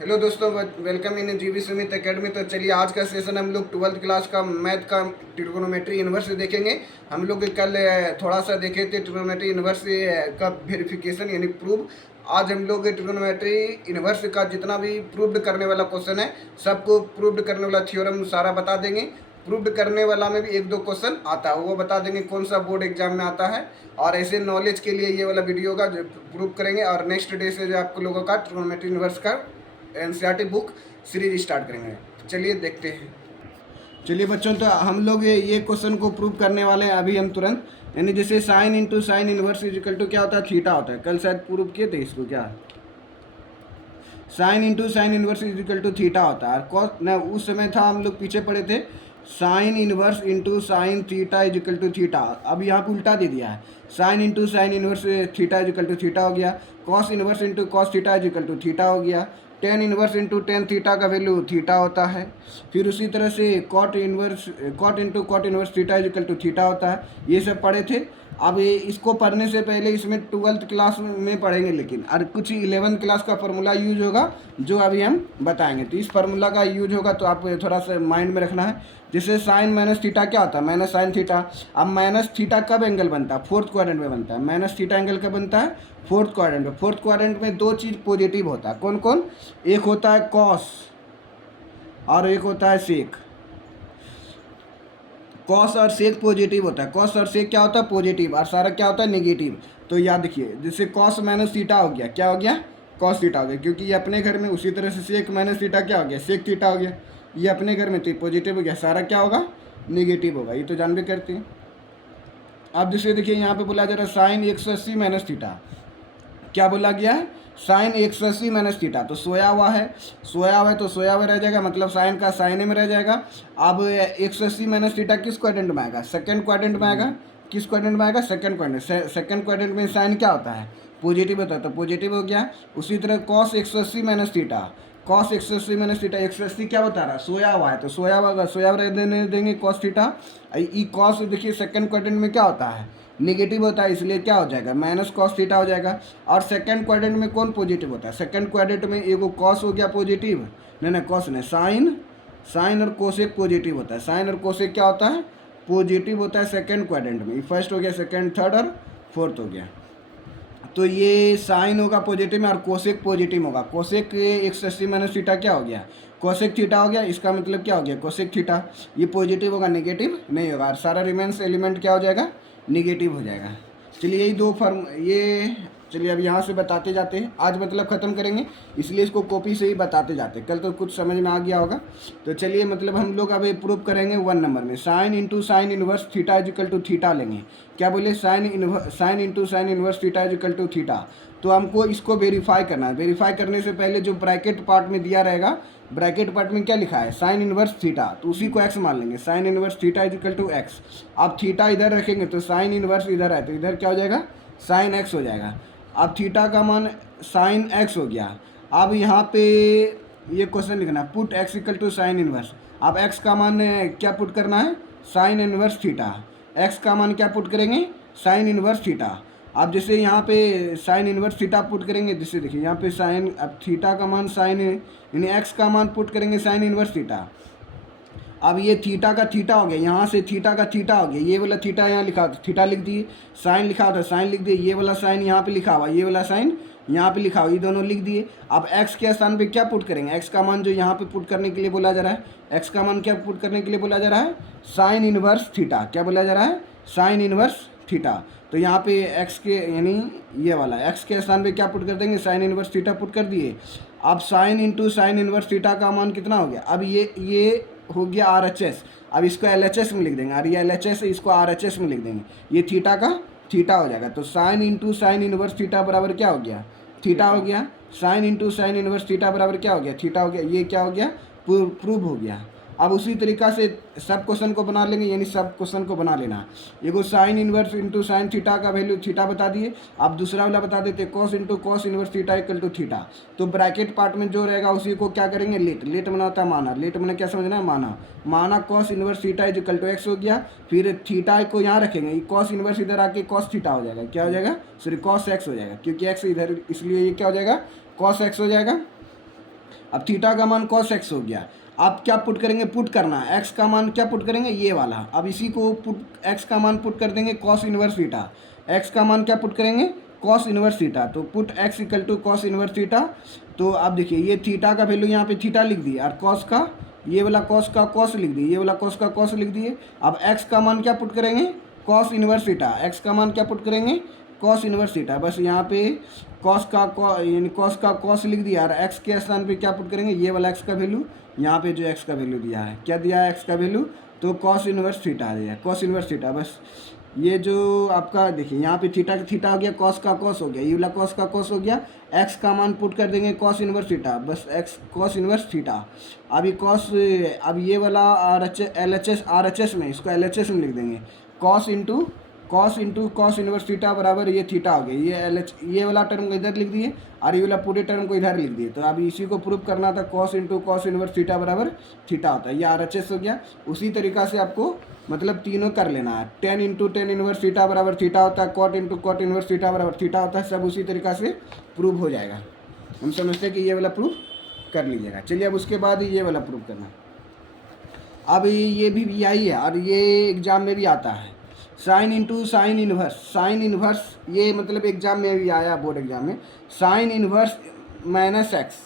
Hello दोस्तों, welcome in जीवी Sumit academy. तो चलिए आज का सेशन हम लोग 12th क्लास का मैथ का ट्रिग्नोमेट्री इन्वर्स देखेंगे। हम लोग कल थोड़ा सा देखे थे ट्रिग्नोमेट्री इन्वर्स का वेरिफिकेशन यानी प्रूफ। आज हम लोग ट्रिग्नोमेट्री इन्वर्स का जितना भी प्रूव्ड करने वाला क्वेश्चन है सबको प्रूव्ड करने वाला थ्योरम सारा बता देंगे। प्रूव्ड करने वाला में भी एक दो क्वेश्चन आता है, वो बता देंगे कौन सा बोर्ड एग्जाम में आता है। और ऐसे नॉलेज के लिए ये वाला वीडियो का प्रूव करेंगे। और नेक्स्ट डे से जो आप लोगों का ट्रिग्नोमेट्री इन्वर्स का एनसीईआरटी बुक सीरीज स्टार्ट करेंगे। तो चलिए देखते हैं। चलिए बच्चों, तो हम लोग ये क्वेश्चन को प्रूव करने वाले हैं अभी हम तुरंत। यानी जैसे sine into sine inverse is equal to क्या होता है, थीटा होता है। कल शायद प्रूव किए थे इसको, क्या sine into sine inverse is equal to theta होता है। और कॉस न उस समय था, हम लोग पीछे पड़े थे, sine inverse into sine theta is equal to theta. अब यहाँ पे उल्टा दे दिया है, sine into sine inverse theta is equal to theta हो गया। Cos inverse into cos theta is equal to theta हो गया। Tan inverse into tan theta का वैल्यू थीटा होता है। फिर उसी तरह से cot inverse cot into cot inverse theta is equal to theta होता है। ये सब पढ़े थे। अब इसको पढ़ने से पहले इसमें 12th क्लास में पढ़ेंगे, लेकिन और कुछ 11th क्लास का फार्मूला यूज होगा जो अभी हम बताएंगे। तो इस फार्मूला का यूज होगा, तो आप थोड़ा सा माइंड में रखना है। जैसे साइन माइनस थीटा क्या होता है, माइनस साइन थीटा। अब माइनस थीटा कब एंगल बनता है, फोर्थ क्वाड्रेंट में बनता है। माइनस थीटा एंगल कब बनता है, फोर्थ क्वाड्रेंट में। फोर्थ क्वाड्रेंट में दो चीज़ पॉजिटिव होता है, कौन कौन, एक होता है कॉस और एक होता है सेक। कॉस और सेक पॉजिटिव होता है। कॉस और सेक क्या होता है, पॉजिटिव, और सारा क्या होता है, नेगेटिव। तो याद रखिए, जैसे कॉस माइनस थीटा हो गया, क्या हो गया, कॉस थीटा हो गया, क्योंकि ये अपने घर में। उसी तरह से सेक माइनस थीटा क्या हो गया, सेक थीटा हो गया। ये अपने घर में तो पॉजिटिव हो गया, सारा क्या होगा, नेगेटिव होगा। ये तो जान भी करते हैं। अब जैसे देखिए यहाँ पे बोला जा रहा है साइन 180 माइनस थीटा। क्या बोला गया है, साइन 180 माइनस थीटा। तो सोया हुआ है, सोया हुआ है तो सोया हुआ रह जाएगा, मतलब साइन का साइन में रह जाएगा। अब 180 माइनस थीटा किस क्वाड्रेंट में आएगा, सेकंड क्वाड्रेंट में आएगा। किस क्वाड्रेंट में आएगा, सेकंड क्वाड्रेंट। सेकंड क्वाड्रेंट में साइन क्या होता है, पॉजिटिव होता है, तो पॉजिटिव हो गया। उसी तरह cos 180 minus theta, cos 180 minus theta. 180 क्या बता रहा है, सोया हुआ है, तो सोया हुआ सोया हुआ देने देंगे कॉस थीटा। ई कॉस देखिए सेकंड क्वाड्रेंट में क्या होता है, निगेटिव होता है, इसलिए क्या हो जाएगा, माइनस कॉस थीटा हो जाएगा। और सेकंड क्वाड्रेंट में कौन पॉजिटिव होता है, सेकंड क्वाड्रेंट में एगो कॉस हो गया पॉजिटिव, नहीं कॉस नहीं, साइन। साइन और कोसेक पॉजिटिव होता है। साइन और कोसेक क्या होता है, पॉजिटिव होता है सेकंड क्वाड्रेंट में। फर्स्ट हो गया, सेकंड, थर्ड और फोर्थ हो गया। तो ये साइन होगा पॉजिटिव में और कोसेक पॉजिटिव होगा। कोसेक 180 माइनस थीटा क्या हो गया, कोसेक थीटा हो गया। इसका मतलब क्या हो गया, कोसेक थीटा। ये पॉजिटिव होगा, नेगेटिव नहीं होगा। और सारा रिमेंस एलिमेंट क्या हो जाएगा, निगेटिव हो जाएगा। चलिए यही दो फॉर्म ये, चलिए अब यहाँ से बताते जाते हैं। आज मतलब ख़त्म करेंगे, इसलिए इसको कॉपी से ही बताते जाते हैं। कल तो कुछ समझ में आ गया होगा। तो चलिए मतलब हम लोग अब प्रूव करेंगे 1 नंबर में। Sine into sine inverse theta is equal to theta लेंगे। क्या बोले, sine into sine inverse theta is equal to theta. तो हमको इसको वेरीफाई करना है। वेरीफाई करने से पहले जो ब्रैकेट पार्ट में दिया रहेगा, ब्रैकेट पार्ट में क्या लिखा है, साइन इनवर्स थीटा, तो उसी को एक्स मान लेंगे। Sine inverse theta is equal to x. अब थीटा इधर रखेंगे तो साइन इनवर्स इधर है, तो इधर क्या हो जाएगा, साइन एक्स हो जाएगा। अब थीटा का मान साइन एक्स हो गया। अब यहाँ पे ये क्वेश्चन लिखना, put x equal to sine inverse. अब एक्स का मान क्या पुट करना है, साइन इनवर्स थीटा। एक्स का मान क्या पुट करेंगे, साइन इनवर्स थीटा। अब जैसे यहाँ पे साइन इनवर्स थीटा पुट करेंगे, जैसे देखिए यहाँ पे साइन, अब थीटा का मान साइन, यानी एक्स का मान पुट करेंगे साइन इनवर्स थीटा। अब ये थीटा का थीटा हो गया, यहाँ से थीटा का थीटा हो गया। ये वाला थीटा यहाँ लिखा था, थीटा लिख दिए। साइन लिखा था, साइन लिख दिए। ये वाला साइन यहाँ पे लिखा हुआ, ये वाला साइन यहाँ पे लिखा हुआ, ये दोनों लिख दिए। अब एक्स के स्थान पे क्या पुट करेंगे, एक्स का मान जो यहाँ पे पुट करने के लिए बोला जा रहा है, एक्स का मान क्या पुट करने के लिए बोला जा रहा है, साइन इनवर्स थीटा। क्या बोला जा रहा है, साइन इनवर्स थीटा। तो यहाँ पे एक्स के यानी ये वाला एक्स के स्थान पे क्या पुट कर देंगे, साइन इनवर्स थीटा पुट कर दिए। अब sign into sine inverse theta का मान कितना हो गया, अब ये हो गया RHS। अब इसको LHS में लिख देंगे, और ये LHS है, इसको RHS में लिख देंगे। ये थीटा का थीटा हो जाएगा। तो sign into sine inverse theta बराबर क्या हो गया, थीटा हो गया। Sign into sine inverse theta बराबर क्या हो गया, थीटा हो गया। ये क्या हो गया, प्रूव हो गया। अब उसी तरीक़ा से सब क्वेश्चन को बना लेंगे, यानी सब क्वेश्चन को बना लेना। एगो sine inverse into sine theta का वैल्यू थीटा बता दिए। अब दूसरा वाला बता देते, cos into cos inverse theta equal to theta. तो ब्रैकेट पार्ट में जो रहेगा उसी को क्या करेंगे, लेट। लेट मना होता है माना, लेट मैंने क्या समझना है, माना। माना cos inverse theta is equal to x हो गया। फिर थीटा को यहाँ रखेंगे, कॉस इनवर्स इधर आके कॉस थीटा हो जाएगा। क्या हो जाएगा, सॉरी कॉस एक्स हो जाएगा, क्योंकि एक्स इधर, इसलिए ये क्या हो जाएगा, कॉस एक्स हो जाएगा। अब थीटा का मान cos x हो गया। आप क्या पुट करेंगे, पुट करना है x का मान क्या पुट करेंगे, ये वाला। अब इसी को पुट x का मान पुट कर देंगे cos इनवर्स थीटा। x का मान क्या पुट करेंगे, cos इनवर्स थीटा। तो put x equal to cos inverse theta. तो आप देखिए ये थीटा का वैल्यू यहाँ पे थीटा लिख दिए और cos का ये वाला cos का cos लिख दिए, ये वाला cos का cos लिख दिए। अब x का मान क्या पुट करेंगे, cos इनवर्स थीटा। x का मान क्या पुट करेंगे, cos इनवर्स थीटा। बस यहाँ पे cos का यानी cos का cos लिख दिया और x के स्थान पे क्या पुट करेंगे, ये वाला x का वैल्यू, यहाँ पे जो x का वैल्यू दिया है, क्या दिया है x का वैल्यू, तो cos इनवर्स थीटा दिया है, cos इनवर्स थीटा। बस ये जो आपका देखिए यहाँ पे थीटा का थीटा हो गया, cos का cos हो गया, ये वाला cos का cos हो गया। x का मान पुट कर देंगे cos इनवर्स थीटा, बस x cos इनवर्स थीटा। अब ये cos, अब ये वाला RHS में, इसको LHS में लिख देंगे, cos into cos inverse theta बराबर ये थीटा हो गया। ये वाला टर्म को इधर लिख दिए और ये वाला पूरे टर्म को इधर लिख दिए। तो अब इसी को प्रूव करना था, cos into cos inverse theta बराबर थीटा होता है, ये RHS हो गया। उसी तरीक़ा से आपको मतलब तीनों कर लेना है। tan into tan inverse theta बराबर थीटा होता है, cot into cot inverse theta बराबर थीटा होता है। सब उसी तरीक़ा से प्रूव हो जाएगा। हम समझते हैं कि ये वाला प्रूफ कर लीजिएगा। चलिए अब उसके बाद ये वाला प्रूफ करना। अब ये भी VI है और ये एग्ज़ाम में भी आता है, sine into sign inverse. Sign inverse ये मतलब एग्ज़ाम में भी आया, बोर्ड एग्ज़ाम में। साइन इन्वर्स माइनस एक्स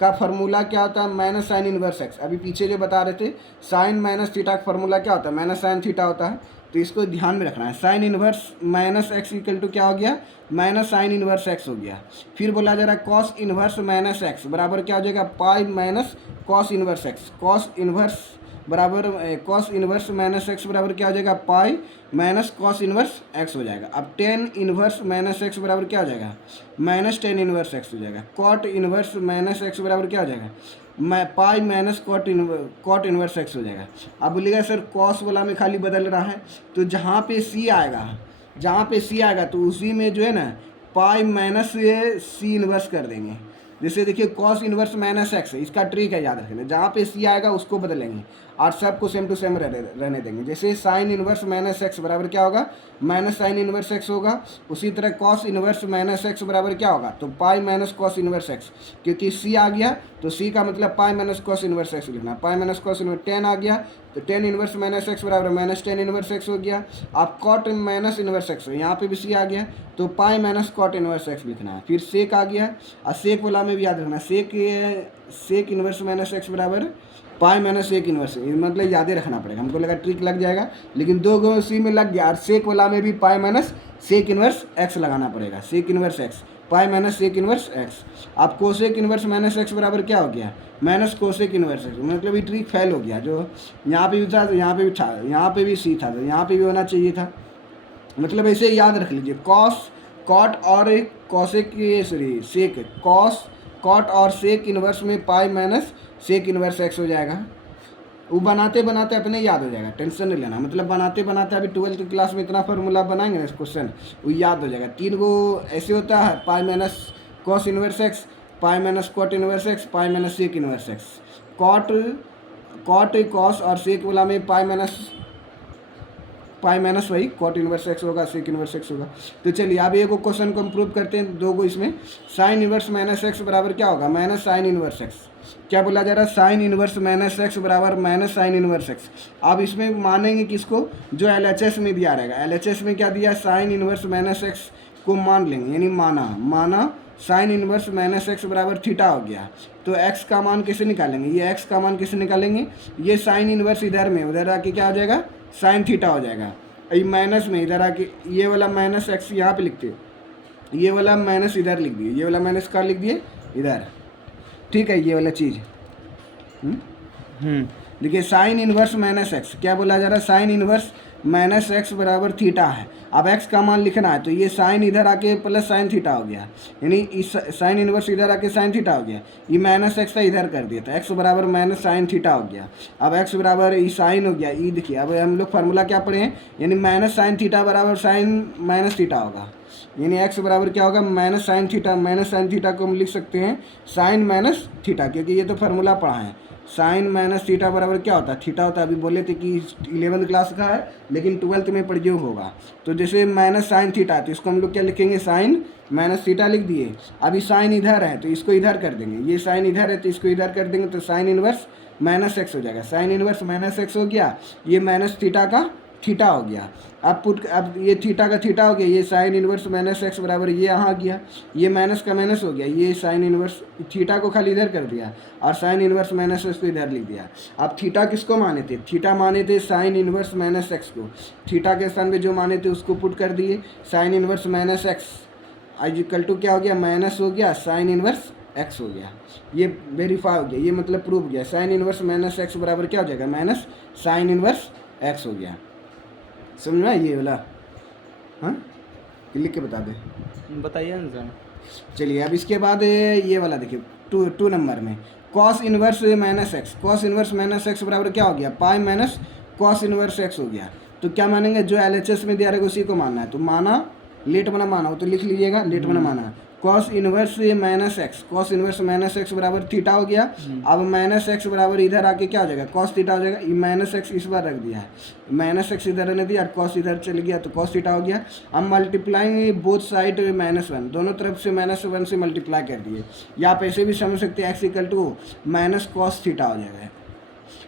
का फार्मूला क्या होता है, माइनस साइन इन्वर्स एक्स। अभी पीछे जो बता रहे थे, साइन माइनस थीटा का फार्मूला क्या होता है, माइनस साइन थीटा होता है। तो इसको ध्यान में रखना है। Sine inverse minus x equal to क्या हो गया, माइनस साइन इन्वर्स एक्स हो गया। फिर बोला जा रहा है कॉस इन्वर्स माइनस एक्स बराबर क्या हो जाएगा, pi minus cos inverse x. Cos inverse बराबर कॉस इन्वर्स माइनस एक्स बराबर क्या हो जाएगा, pi minus cos inverse x हो जाएगा। अब टेन इन्वर्स माइनस एक्स बराबर क्या हो जाएगा, माइनस टेन इन्वर्स एक्स हो जाएगा। कॉट इन्वर्स माइनस एक्स बराबर क्या हो जाएगा, pi minus cot inverse x हो जाएगा। अब बोलिएगा सर कॉस वाला में खाली बदल रहा है, तो जहाँ पे सी आएगा तो उसी में जो है ना पाई माइनस सी इन्वर्स कर देंगे। जैसे देखिए कॉस इन्वर्स माइनस एक्स है, इसका ट्रिक है याद रखना, जहाँ पे सी आएगा उसको बदलेंगे और सबको सेम टू सेम रहने देंगे। जैसे साइन इन्वर्स माइनस एक्स बराबर क्या होगा, माइनस साइन इन्वर्स एक्स होगा। उसी तरह कॉस इन्वर्स माइनस एक्स बराबर क्या होगा, तो pi minus cos inverse x, क्योंकि सी आ गया तो सी का मतलब pi minus cos inverse x लिखना। Pi minus cos inverse, tan आ गया तो टेन इन्वर्स माइनस एक्स बराबर माइनस टेन इन्वर्स एक्स हो गया। आप कॉट माइनस इन्वर्स एक्स, यहाँ पे भी सी आ गया तो pi minus cot inverse x लिखना है। फिर सेक आ गया और सेक वाला में भी याद रखना, सेक इन्वर्स माइनस एक्स बराबर पाई माइनस सेक इन्वर्स, मतलब याद रखना पड़ेगा। हमको लगा ट्रिक लग जाएगा, लेकिन दो गो सी में लग गया। और सेक वाला में भी pi minus sec inverse x लगाना पड़ेगा, sec inverse x, pi minus sec inverse x. आप कोसेक इन्वर्स माइनस एक्स बराबर क्या हो गया, माइनस कोसेक इन्वर्स एक्स। मतलब ये ट्रिक फेल हो गया, जो यहाँ पे भी था तो यहाँ पे भी था, यहाँ पे भी सी था तो यहाँ पे भी होना चाहिए था। मतलब ऐसे याद रख लीजिए, कॉस कॉट और cosec sorry sec, cos cot और सेक इन्वर्स में pi minus sec inverse x हो जाएगा। वो बनाते बनाते अपने याद हो जाएगा, टेंशन नहीं लेना। मतलब बनाते बनाते अभी 12th क्लास में इतना फार्मूला बनाएंगे ना क्वेश्चन, वो याद हो जाएगा। तीन गो ऐसे होता है, pi minus cos inverse x, pi minus cot inverse x, pi minus sec inverse x. Cot cos और सेक वाला में पाई माइनस वही कॉट इन्वर्स एक्स होगा, सेक इन्वर्स एक्स होगा। तो चलिए अब एक क्वेश्चन को हम प्रूव करते हैं, दो गो इसमें। साइन इन्वर्स माइनस एक्स बराबर क्या होगा, माइनस साइन इन्वर्स एक्स। क्या बोला जा रहा है, साइन इन्वर्स माइनस एक्स बराबर माइनस साइन इन्वर्स एक्स। अब इसमें मानेंगे किसको, जो LHS में दिया रहेगा। LHS में क्या दिया, साइन इन्वर्स माइनस एक्स को मान लेंगे, यानी माना साइन इन्वर्स माइनस एक्स बराबर थीटा हो गया। तो x का मान कैसे निकालेंगे, ये x का मान कैसे निकालेंगे, ये साइन इन्वर्स इधर में, उधर आके क्या हो जाएगा, साइन थीटा हो जाएगा। ये माइनस में इधर आके ये वाला माइनस एक्स यहाँ पे लिखते, ये वाला माइनस इधर लिख दिए, ये वाला माइनस का लिख दिए इधर, ठीक है। ये वाला चीज़ देखिए, साइन इन्वर्स माइनस एक्स, क्या बोला जा रहा है, साइन इन्वर्स माइनस एक्स बराबर थीटा है। अब x का मान लिखना है, तो ये साइन इधर आके प्लस साइन थीटा हो गया, यानी इस साइन इन्वर्स इधर आके साइन थीटा हो गया। ये माइनस एक्स था इधर कर दिया, तो x बराबर माइनस साइन थीटा हो गया। अब x बराबर ई साइन हो गया, ई देखिए अब हम लोग फार्मूला क्या पढ़े हैं, यानी माइनस साइन थीटा बराबर साइन माइनस थीटा होगा। यानी एक्स बराबर क्या होगा minus sine theta. Minus sine theta को हम लिख सकते हैं साइन माइनस थीटा, क्योंकि ये तो फार्मूला पढ़ा है। साइन माइनस थीटा बराबर क्या होता है थीटा होता है। अभी बोले थे कि 11th क्लास का है लेकिन 12th में प्रयोग होगा। तो जैसे माइनस साइन थीटा तो इसको हम लोग क्या लिखेंगे साइन माइनस थीटा लिख दिए। अभी साइन इधर है तो इसको इधर कर देंगे, ये साइन इधर है तो इसको इधर कर देंगे, तो साइन इनवर्स माइनस एक्स हो जाएगा। साइन इनवर्स माइनस एक्स हो गया, ये माइनस थीटा का थीटा हो गया। अब ये थीटा का थीटा हो गया, ये साइन इनवर्स माइनस एक्स बराबर ये यहाँ आ गया, ये माइनस का माइनस हो गया, ये साइन इनवर्स थीटा को खाली इधर कर दिया और साइन इनवर्स माइनस एक्स को इधर लिख दिया। अब थीटा किसको माने थे, थीटा माने थे साइन इनवर्स माइनस एक्स को। थीटा के स्थान पे जो माने थे उसको पुट कर दिए, sine inverse minus x equal to क्या हो गया माइनस हो गया साइन इनवर्स एक्स हो गया। ये वेरीफाई हो गया, ये मतलब प्रूव हो गया। साइन इनवर्स माइनस एक्स बराबर क्या हो जाएगा माइनस साइन इनवर्स एक्स हो गया। समझ में ये वाला? हाँ लिख के बता दे, बताइए आंसर। चलिए अब इसके बाद ये वाला देखिए 2 नंबर में cos inverse minus x. Cos inverse minus x बराबर क्या हो गया पाई माइनस कॉस इनवर्स एक्स हो गया। तो क्या मानेंगे जो LHS में दिया रहेगा उसी को मानना है। तो माना लेट बना माना वो तो लिख लीजिएगा, लेट बना माना। Cos inverse minus x, cos inverse minus x बराबर थीटा हो गया। अब माइनस एक्स बराबर इधर आके क्या हो जाएगा कॉस थीटा हो जाएगा। ये माइनस एक्स इस बार रख दिया है, माइनस एक्स इधर रहने दिया और कॉस इधर चल गया तो कॉस थीटा हो गया। अब मल्टीप्लाइंग बोथ साइड -1, दोनों तरफ से -1 से मल्टीप्लाई कर दिए। या आप ऐसे भी समझ सकते हैं x equal to minus cos theta हो जाएगा।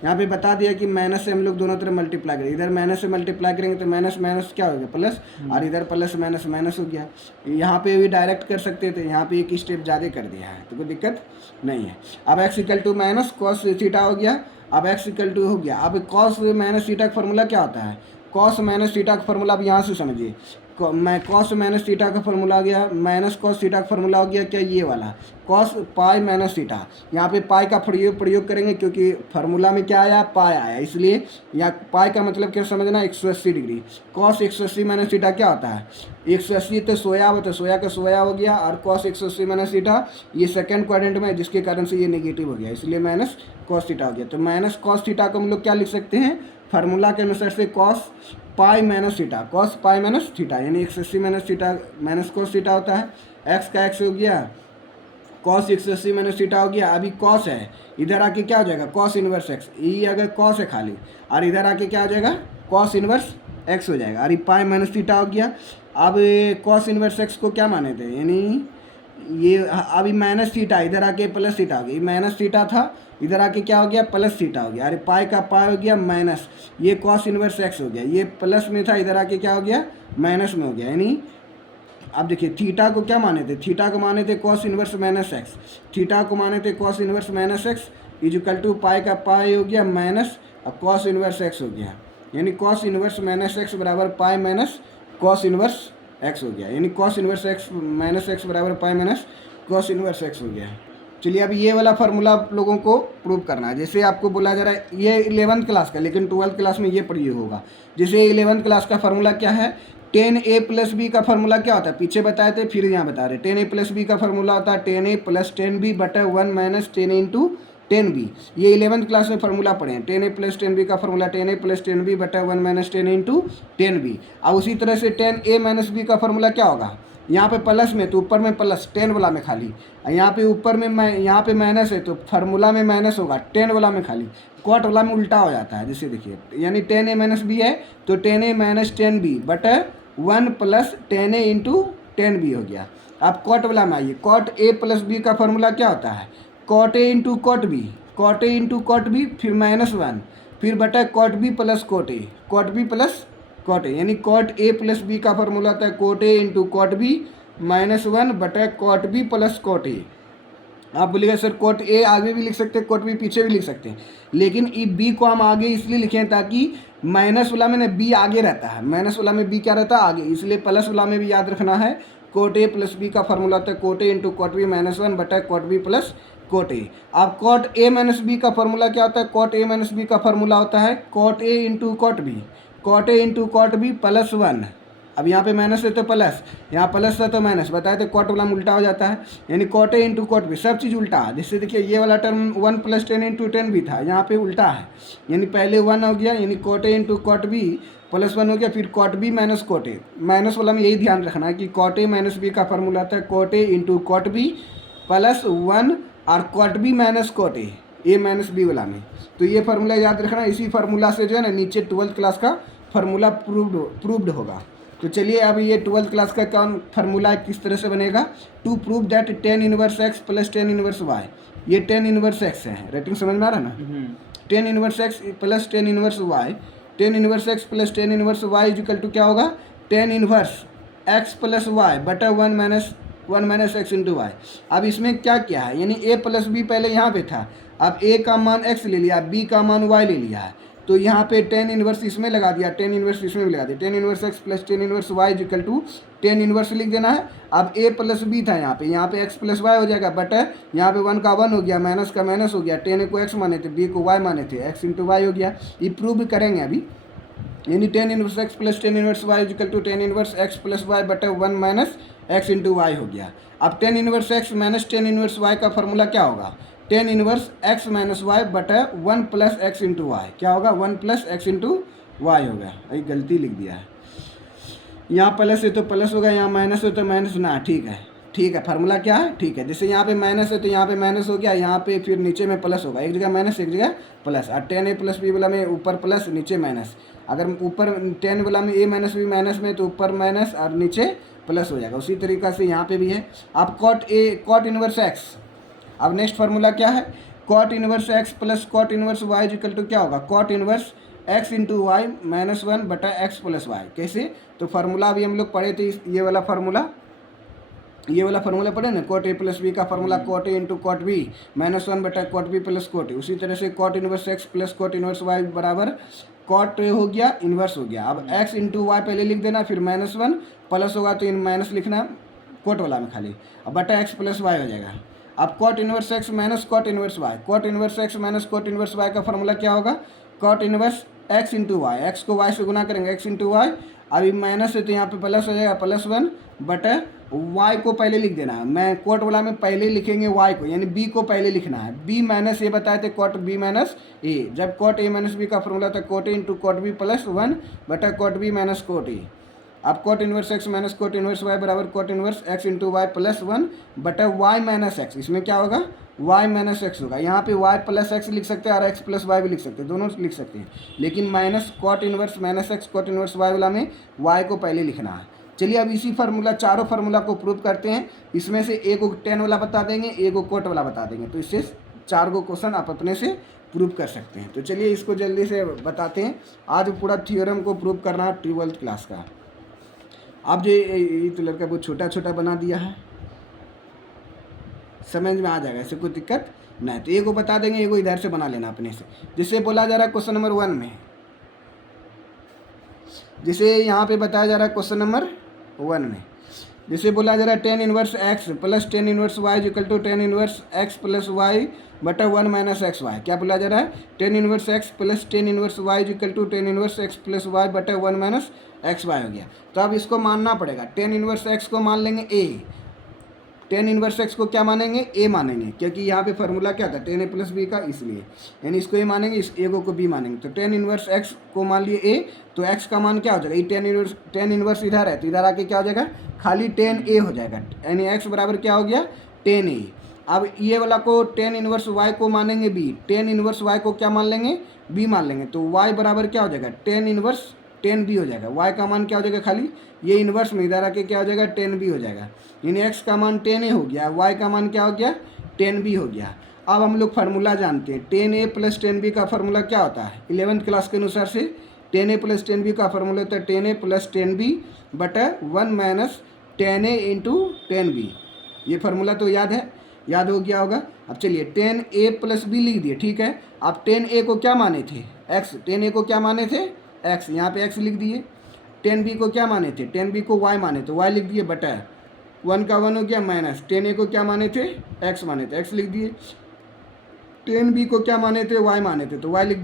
यहाँ पे बता दिया कि माइनस से हम लोग दोनों तरफ मल्टीप्लाई करेंगे, इधर माइनस से मल्टीप्लाई करेंगे तो माइनस माइनस क्या हो गया प्लस, और इधर प्लस माइनस माइनस हो गया। यहाँ पे भी डायरेक्ट कर सकते थे, यहाँ पे एक स्टेप ज़्यादा कर दिया है तो कोई दिक्कत नहीं है। अब x equal to minus cos theta हो गया। अब एक्स इक्वल टू हो गया। अब कॉस माइनस थीटा का फॉर्मूला क्या होता है, कॉस माइनस थीटा का फॉर्मूला अब यहाँ से समझिए। मैं कॉस माइनस थीटा का फॉर्मूला आ गया, माइनस कॉस थीटा का फॉर्मूला हो गया क्या ये वाला कॉस पाई माइनस थीटा। यहाँ पे पाई का प्रयोग करेंगे क्योंकि फार्मूला में क्या आया पाई आया, इसलिए यहाँ पाई का मतलब क्या समझना 180 डिग्री। कॉस 180 माइनस थीटा क्या होता है 180 तो सोया हो, तो सोया का सोया हो गया, और कॉस 180 माइनस थीटा ये सेकंड क्वाड्रेंट में है जिसके कारण से ये नेगेटिव हो गया, इसलिए माइनस कॉस थीटा हो गया। तो माइनस कॉस थीटा को हम लोग क्या लिख सकते हैं फार्मूला के अनुसार से cos pi minus theta, cos pi minus theta यानी 180 minus theta minus cos theta होता है। एक्स का एक्स हो गया, कॉस 180 माइनस थीटा हो गया। अभी कॉस है, इधर आके क्या हो जाएगा कॉस इनवर्स एक्स, ये अगर कॉस है खाली और इधर आके क्या हो जाएगा कॉस इनवर्स एक्स हो जाएगा, और ये पाई माइनस थीटा हो गया। अब कॉस इनवर्स एक्स को क्या माने थे यानी ये अभी माइनस थीटा इधर आके प्लस थीटा हो गया, ये माइनस थीटा था इधर आके क्या हो गया प्लस थीटा हो गया, अरे पाई का पाई हो गया माइनस, ये कॉस इनवर्स एक्स हो गया, ये प्लस में था इधर आके क्या हो गया माइनस में हो गया। यानी अब देखिए थीटा को क्या माने थे, थीटा को माने थे cos inverse minus x, theta को माने थे cos inverse minus x equal to pi का पाई हो गया माइनस और कॉस इनवर्स एक्स हो गया। यानी कॉस इनवर्स माइनस एक्स बराबर pi minus cos inverse x हो गया, यानी cos inverse x minus x बराबर pi minus cos inverse x हो गया। चलिए अब ये वाला फार्मूला आप लोगों को प्रूव करना है। जैसे आपको बोला जा रहा है ये 11th क्लास का, लेकिन 12th क्लास में ये प्रयोग होगा। जैसे 11th क्लास का फार्मूला क्या है 10a प्लस बी का फार्मूला क्या होता है पीछे बताए थे फिर यहाँ बता रहे। 10a प्लस बी का फार्मूला होता है 10a प्लस 10b बटा 1 माइनस 10 इंटू 10b। ये 11th क्लास में फार्मूला पढ़े हैं। 10a प्लस 10b का फार्मूला 10a प्लस 10b बटा 1 माइनस 10 इंटू 10b। अब उसी तरह से 10a माइनस b का फार्मूला क्या होगा, यहाँ पे प्लस में तो ऊपर में प्लस 10 वाला में खाली, यहाँ पे ऊपर में यहाँ पे माइनस है तो फार्मूला में माइनस होगा 10 वाला में खाली, कॉट वाला में उल्टा हो जाता है। जैसे देखिए यानी 10a माइनस बी है तो 10a माइनस 10b बटा 1 प्लस 10a इंटू 10b हो गया। अब कॉट वाला में आइए, कॉट a प्लस b का फार्मूला क्या होता है cot a into cot b, cot a into cot b फिर -1 फिर बटा cot b plus cot a, cot b plus cot A, यानी कॉट ए प्लस बी का फॉर्मूला होता है कॉट ए इंटू कॉट बी -1 बटा cot B plus cot A. आप बोलिएगा सर कॉट ए आगे भी लिख सकते हैं कॉट बी पीछे भी लिख सकते हैं, लेकिन ई बी को हम आगे इसलिए लिखें ताकि माइनस वाला में ना बी आगे रहता है, माइनस वाला में बी क्या रहता है आगे, इसलिए प्लस वाला में भी याद रखना है। कॉट ए प्लस बी का फॉर्मूला होता है कॉट ए इंटू कॉट बी -1 बटा cot B plus cot A. अब कॉट ए माइनस बी का फॉर्मूला क्या होता है, कॉट ए माइनस बी का फॉर्मूला होता है कॉट ए इंटू कॉट बी, कॉट ए इंटू कॉट बी +1। अब यहाँ पे माइनस है तो प्लस, यहाँ प्लस है तो माइनस, बताए तो कॉट वाला में उल्टा हो जाता है, यानी कॉट ए इंटू कॉट बी, सब चीज़ उल्टा है। जैसे देखिए ये वाला टर्म 1 + 10 × 10 भी था, यहाँ पे उल्टा है, यानी पहले 1 हो गया, यानी कॉट ए इंटू कॉट बी +1 हो गया, फिर कॉट बी माइनस कॉट ए। माइनस वाला में यही ध्यान रखना है कि कॉट ए माइनस बी का फॉर्मूला आता है कॉट ए इंटू कॉट बी +1 और कॉट बी माइनस कॉट ए माइनस बी वाला में। तो ये फार्मूला याद रखना, इसी फार्मूला से जो है ना नीचे 12th क्लास का फार्मूला प्रूव्ड होगा। तो चलिए अब ये 12th क्लास का कौन फार्मूला किस तरह से बनेगा, to prove that tan inverse x + tan inverse y। ये tan इनवर्स x है, रेटिंग समझ में आ रहा है ना, tan inverse x + tan inverse y, tan inverse x + tan inverse y equal to क्या होगा, tan इनवर्स x + y बटा 1 - x × y। अब इसमें क्या किया है, यानी a + b पहले यहाँ पे था, अब a का मान x ले लिया, b का मान y ले लिया है, तो यहाँ पे tan इनवर्स इसमें लगा दिया, tan इनवर्स इसमें भी लगा दिया, tan inverse x + tan inverse y equal to tan inverse लिख देना है। अब a + b था यहाँ पे x + y हो जाएगा, बट यहाँ पे 1 का 1 हो गया, माइनस का माइनस हो गया, tan को x माने थे, b को y माने थे, x × y हो गया। ये प्रूव करेंगे अभी, यानी tan inverse x + tan inverse y equal to tan inverse x + y बटा 1 - x × y हो गया। अब tan inverse x - tan inverse y का फार्मूला क्या होगा, tan इनवर्स x - y बटा 1 + x × y, क्या होगा 1 + x × y हो गया। अभी गलती लिख दिया है, यहाँ प्लस है तो प्लस होगा, यहाँ माइनस है तो माइनस ना, ठीक है फार्मूला क्या है, ठीक है। जैसे यहाँ पे माइनस है तो यहाँ पे माइनस हो गया, यहाँ पे फिर नीचे में प्लस होगा, एक जगह माइनस एक जगह प्लस, और tan a + b वाला में ऊपर प्लस नीचे माइनस, अगर ऊपर tan वाला में a - b माइनस में तो ऊपर माइनस और नीचे प्लस हो जाएगा। उसी तरीक़ा से यहाँ पे भी है। अब कॉट इनवर्स x, अब नेक्स्ट फार्मूला क्या है, cot inverse x + cot inverse y equal to क्या होगा, कॉट इनवर्स x × y - 1 बटा x + y। कैसे, तो फार्मूला अभी हम लोग पढ़े थे, ये वाला फार्मूला पढ़े ना, कॉट a + b का formula cot a × cot b -1 बटा कॉट b + कॉट a। उसी तरह से cot inverse x + cot inverse y बराबर कॉट हो गया इन्वर्स हो गया। अब x × y पहले लिख देना, फिर -1 प्लस होगा तो इन माइनस लिखना कॉट वाला में खाली, अब बटा x + y हो जाएगा। अब cot inverse x - cot inverse y, cot inverse x - cot inverse y का फार्मूला क्या होगा, cot inverse x × y, x को y से गुना करेंगे, x × y, अभी माइनस है तो यहाँ पे प्लस हो जाएगा, +1 बटा y को पहले लिख देना है, मैं कोट वाला में पहले लिखेंगे y को, यानी b को पहले लिखना है, b माइनस ए बताए थे कॉट b - a, जब कॉट a - b का फार्मूला था कॉट a × कॉट b +1 बटा कॉट b - कॉट a। अब cot inverse x - cot inverse y बराबर कॉट इनवर्स x × y +1 बटा y - x, इसमें क्या होगा y - x होगा। यहाँ पे y + x लिख सकते हैं और x + y भी लिख सकते हैं, दोनों लिख सकते हैं, लेकिन minus cot inverse -x cot inverse y वाला में y को पहले लिखना है। चलिए अब इसी फार्मूला, चारों फार्मूला को प्रूव करते हैं। इसमें से एक को tan वाला बता देंगे, एक को कॉट वाला बता देंगे, तो इससे 4 गो क्वेश्चन आप अपने से प्रूव कर सकते हैं। तो चलिए इसको जल्दी से बताते हैं। आज पूरा थ्योरम को प्रूव करना है 12th क्लास का। अब जो ये तो लड़का बहुत छोटा छोटा बना दिया है, समझ में आ जाएगा, इससे कोई दिक्कत नहीं। तो एक को बता देंगे, एक को इधर से बना लेना अपने से। जिससे बोला जा रहा है क्वेश्चन नंबर 1 में, जिसे यहाँ पे बताया जा रहा है क्वेश्चन नंबर 1 में, जिसे बोला जा रहा है tan inverse x + tan inverse y equal to tan inverse x + y बटा 1 - xy। क्या बोला जा रहा है, tan inverse x + tan inverse y equal to tan inverse x + y बटा 1 - xy हो गया। तो अब इसको मानना पड़ेगा, tan इनवर्स x को मान लेंगे a, tan इनवर्स x को क्या मानेंगे, a मानेंगे, क्योंकि यहाँ पे फार्मूला क्या था tan a + b का, इसलिए यानी इसको a मानेंगे, इस a को b मानेंगे। तो tan इनवर्स x को मान लिए a, तो x का मान क्या हो जाएगा, ये tan इनवर्स इधर है तो इधर आके क्या हो जाएगा, खाली tan a हो जाएगा, यानी x बराबर क्या हो गया tan a। अब ये वाला को tan इनवर्स y को मानेंगे b, tan इनवर्स y को क्या मान लेंगे, b मान लेंगे, तो y बराबर क्या हो जाएगा tan इनवर्स tan b हो जाएगा। y का मान क्या हो जाएगा, खाली ये इन्वर्स में इधर आके क्या हो जाएगा tan b हो जाएगा, यानी x का मान tan a हो गया, y का मान क्या हो गया tan b हो गया। अब हम लोग फार्मूला जानते हैं, tan a + tan b का फार्मूला क्या होता है 11th क्लास के अनुसार से, tan a + tan b का फार्मूला होता है tan a + tan b बटा 1 - tan a × tan b। ये फार्मूला तो याद हो गया होगा। अब चलिए tan a + b लिख दिए, ठीक है। अब tan a को क्या माने थे x, tan a को क्या माने थे x, यहाँ पे x लिख दिए। tan b को क्या माने थे, tan b को y माने तो y लिख दिए, बटा 1 का 1 हो गया माइनस, tan a को क्या माने थे x माने थे, x लिख दिए। tan b को क्या माने थे y माने थे, तो y लिख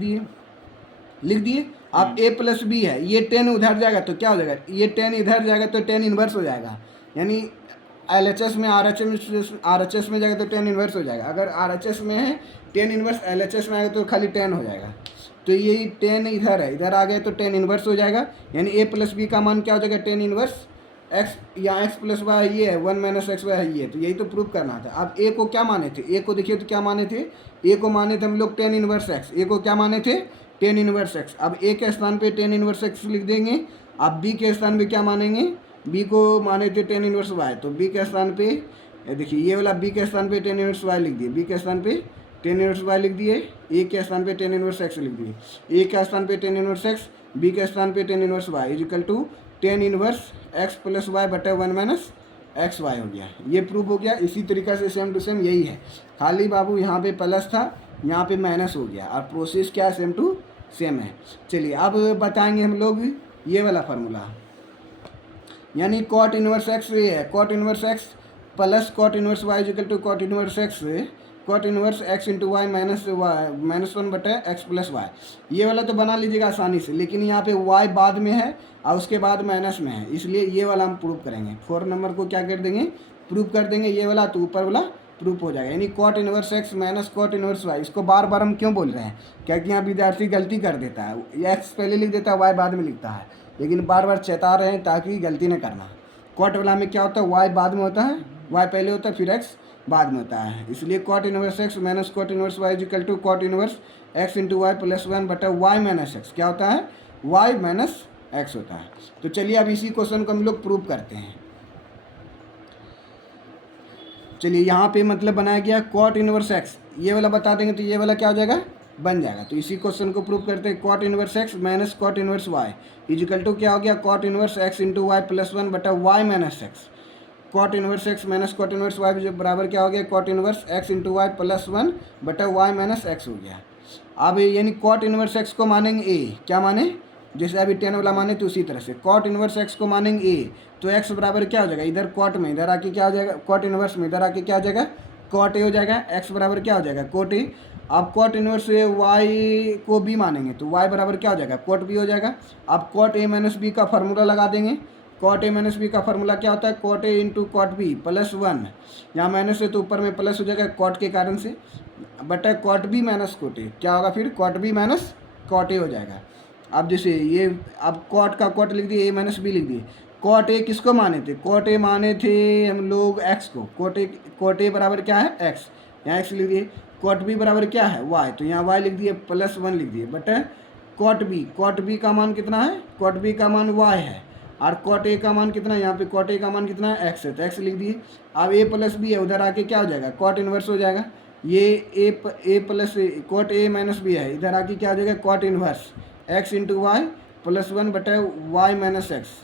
दिए। अब a प्लस बी है, ये 10 उधर जाएगा तो क्या हो जाएगा, ये 10 इधर जाएगा तो 10 इन्वर्स हो जाएगा, यानी LHS में RHS में जाएगा तो 10 इन्वर्स हो जाएगा। अगर RHS में है 10 इन्वर्स, LHS में आएगा तो खाली 10 हो जाएगा। तो ये 10 इधर है, इधर आ गया तो 10 इन्वर्स हो जाएगा, यानी a प्लस बी का मान क्या हो जाएगा 10 इन्वर्स x, या x प्लस वाई ये है 1 माइनस एक्स वाई है ये, तो यही तो प्रूव करना था। अब a को क्या माने थे, a को देखिए तो क्या माने थे, a को माने थे हम लोग 10 इन्वर्स x, a को क्या माने थे 10 इन्वर्स x। अब a के स्थान पे 10 इन्वर्स x लिख देंगे। अब b के स्थान पे क्या मानेंगे, b को माने थे 10 इन्वर्स y, तो b के स्थान पे देखिए ये वाला b के स्थान पे 10 इन्वर्स y लिख दिए, b के स्थान पे 10 इन्वर्स y लिख दिए, a के स्थान पे 10 इन्वर्स x लिख दिए, a के स्थान पे 10 इन्वर्स x, b के स्थान पे 10 inverse y is equal to 10 inverse x plus Y बटे 1 माइनस एक्स वाई हो गया। ये प्रूफ हो गया। इसी तरीक़ा से सेम टू सेम यही है, खाली बाबू यहाँ पे प्लस था, यहाँ पे माइनस हो गया, और प्रोसेस क्या सेम टू सेम है। चलिए अब बताएंगे हम लोग ये वाला फार्मूला, यानी कॉट इनवर्स एक्स ये है, cot inverse x plus cot inverse y is equal to cot inverse x, cot inverse x into Y minus 1 बटे एक्स प्लस वाई। ये वाला तो बना लीजिएगा आसानी से, लेकिन यहाँ पे वाई बाद में है और उसके बाद माइनस में है, इसलिए ये वाला हम प्रूव करेंगे। 4 नंबर को क्या कर देंगे, प्रूव कर देंगे ये वाला, तो ऊपर वाला प्रूफ हो जाएगा। यानी cot inverse x minus cot inverse y, इसको बार बार हम क्यों बोल रहे हैं, क्योंकि यहाँ विद्यार्थी गलती कर देता है, एक्स पहले लिख देता है वाई बाद में लिखता है, लेकिन बार बार चेता रहे हैं ताकि गलती न करना। कॉट वाला में क्या होता है, वाई बाद में होता है, वाई पहले होता है फिर एक्स बाद में होता है, इसलिए cot inverse x minus cot inverse y equal to cot inverse x into y plus 1 बटा वाई माइनस एक्स, क्या होता है वाई माइनस एक्स होता है। तो चलिए अब इसी क्वेश्चन को हम लोग प्रूव करते हैं। चलिए यहाँ पे मतलब बनाया गया कॉट इनवर्स एक्स, ये वाला बता देंगे तो ये वाला क्या हो जाएगा बन जाएगा। तो इसी क्वेश्चन को प्रूव करते हैं, cot inverse x minus cot inverse y is equal to क्या हो गया cot inverse x into y plus 1 बटा y minus x. Cot inverse x minus cot inverse y जो बराबर क्या हो गया cot inverse x into y plus 1 बटा वाई माइनस एक्स हो गया। अब यानी कॉट इनवर्स एक्स को मानेंगे ए, क्या माने जैसे अभी 10 वाला माने तो उसी तरह से कॉट इनवर्स एक्स को मानेंगे ए, तो एक्स बराबर क्या हो जाएगा इधर कॉट में, इधर आके क्या हो जाएगा कॉट इनवर्स में, इधर आके क्या हो जाएगा कॉट ए हो जाएगा, एक्स बराबर क्या हो जाएगा कॉट ए। अब कॉट इनवर्स वाई को बी मानेंगे तो वाई बराबर क्या हो जाएगा कॉट बी हो जाएगा। अब कॉट ए माइनस बी का फार्मूला लगा देंगे, कॉट ए माइनस बी का फार्मूला क्या होता है कॉट ए इंटू कॉट बी प्लस 1, यहाँ माइनस है तो ऊपर में प्लस हो जाएगा कॉट के कारण से, बटा cot B minus cot a, क्या होगा फिर cot B minus cot a हो जाएगा। अब जैसे ये अब कॉट का कॉट लिख दिए, ए माइनस बी लिख दिए। कॉट ए किसको माने थे, कॉट ए माने थे हम लोग एक्स को, कॉट ए बराबर क्या है एक्स, यहाँ एक्स लिख दिए। कॉट बी बराबर क्या है वाई, तो यहाँ वाई लिख दिए प्लस 1 लिख दिए, बट कॉट बी का मान कितना है, कॉट बी का मान वाई है, और कॉट ए का मान कितना है, यहाँ पे कॉट ए का मान कितना है एक्स है, तो एक्स लिख दिए। अब ए प्लस बी है, उधर आके क्या हो जाएगा कॉट इनवर्स हो जाएगा, ये a plus cot A minus b है, इधर आके क्या हो जाएगा cot inverse x into y plus 1 बटा वाई माइनस एक्स।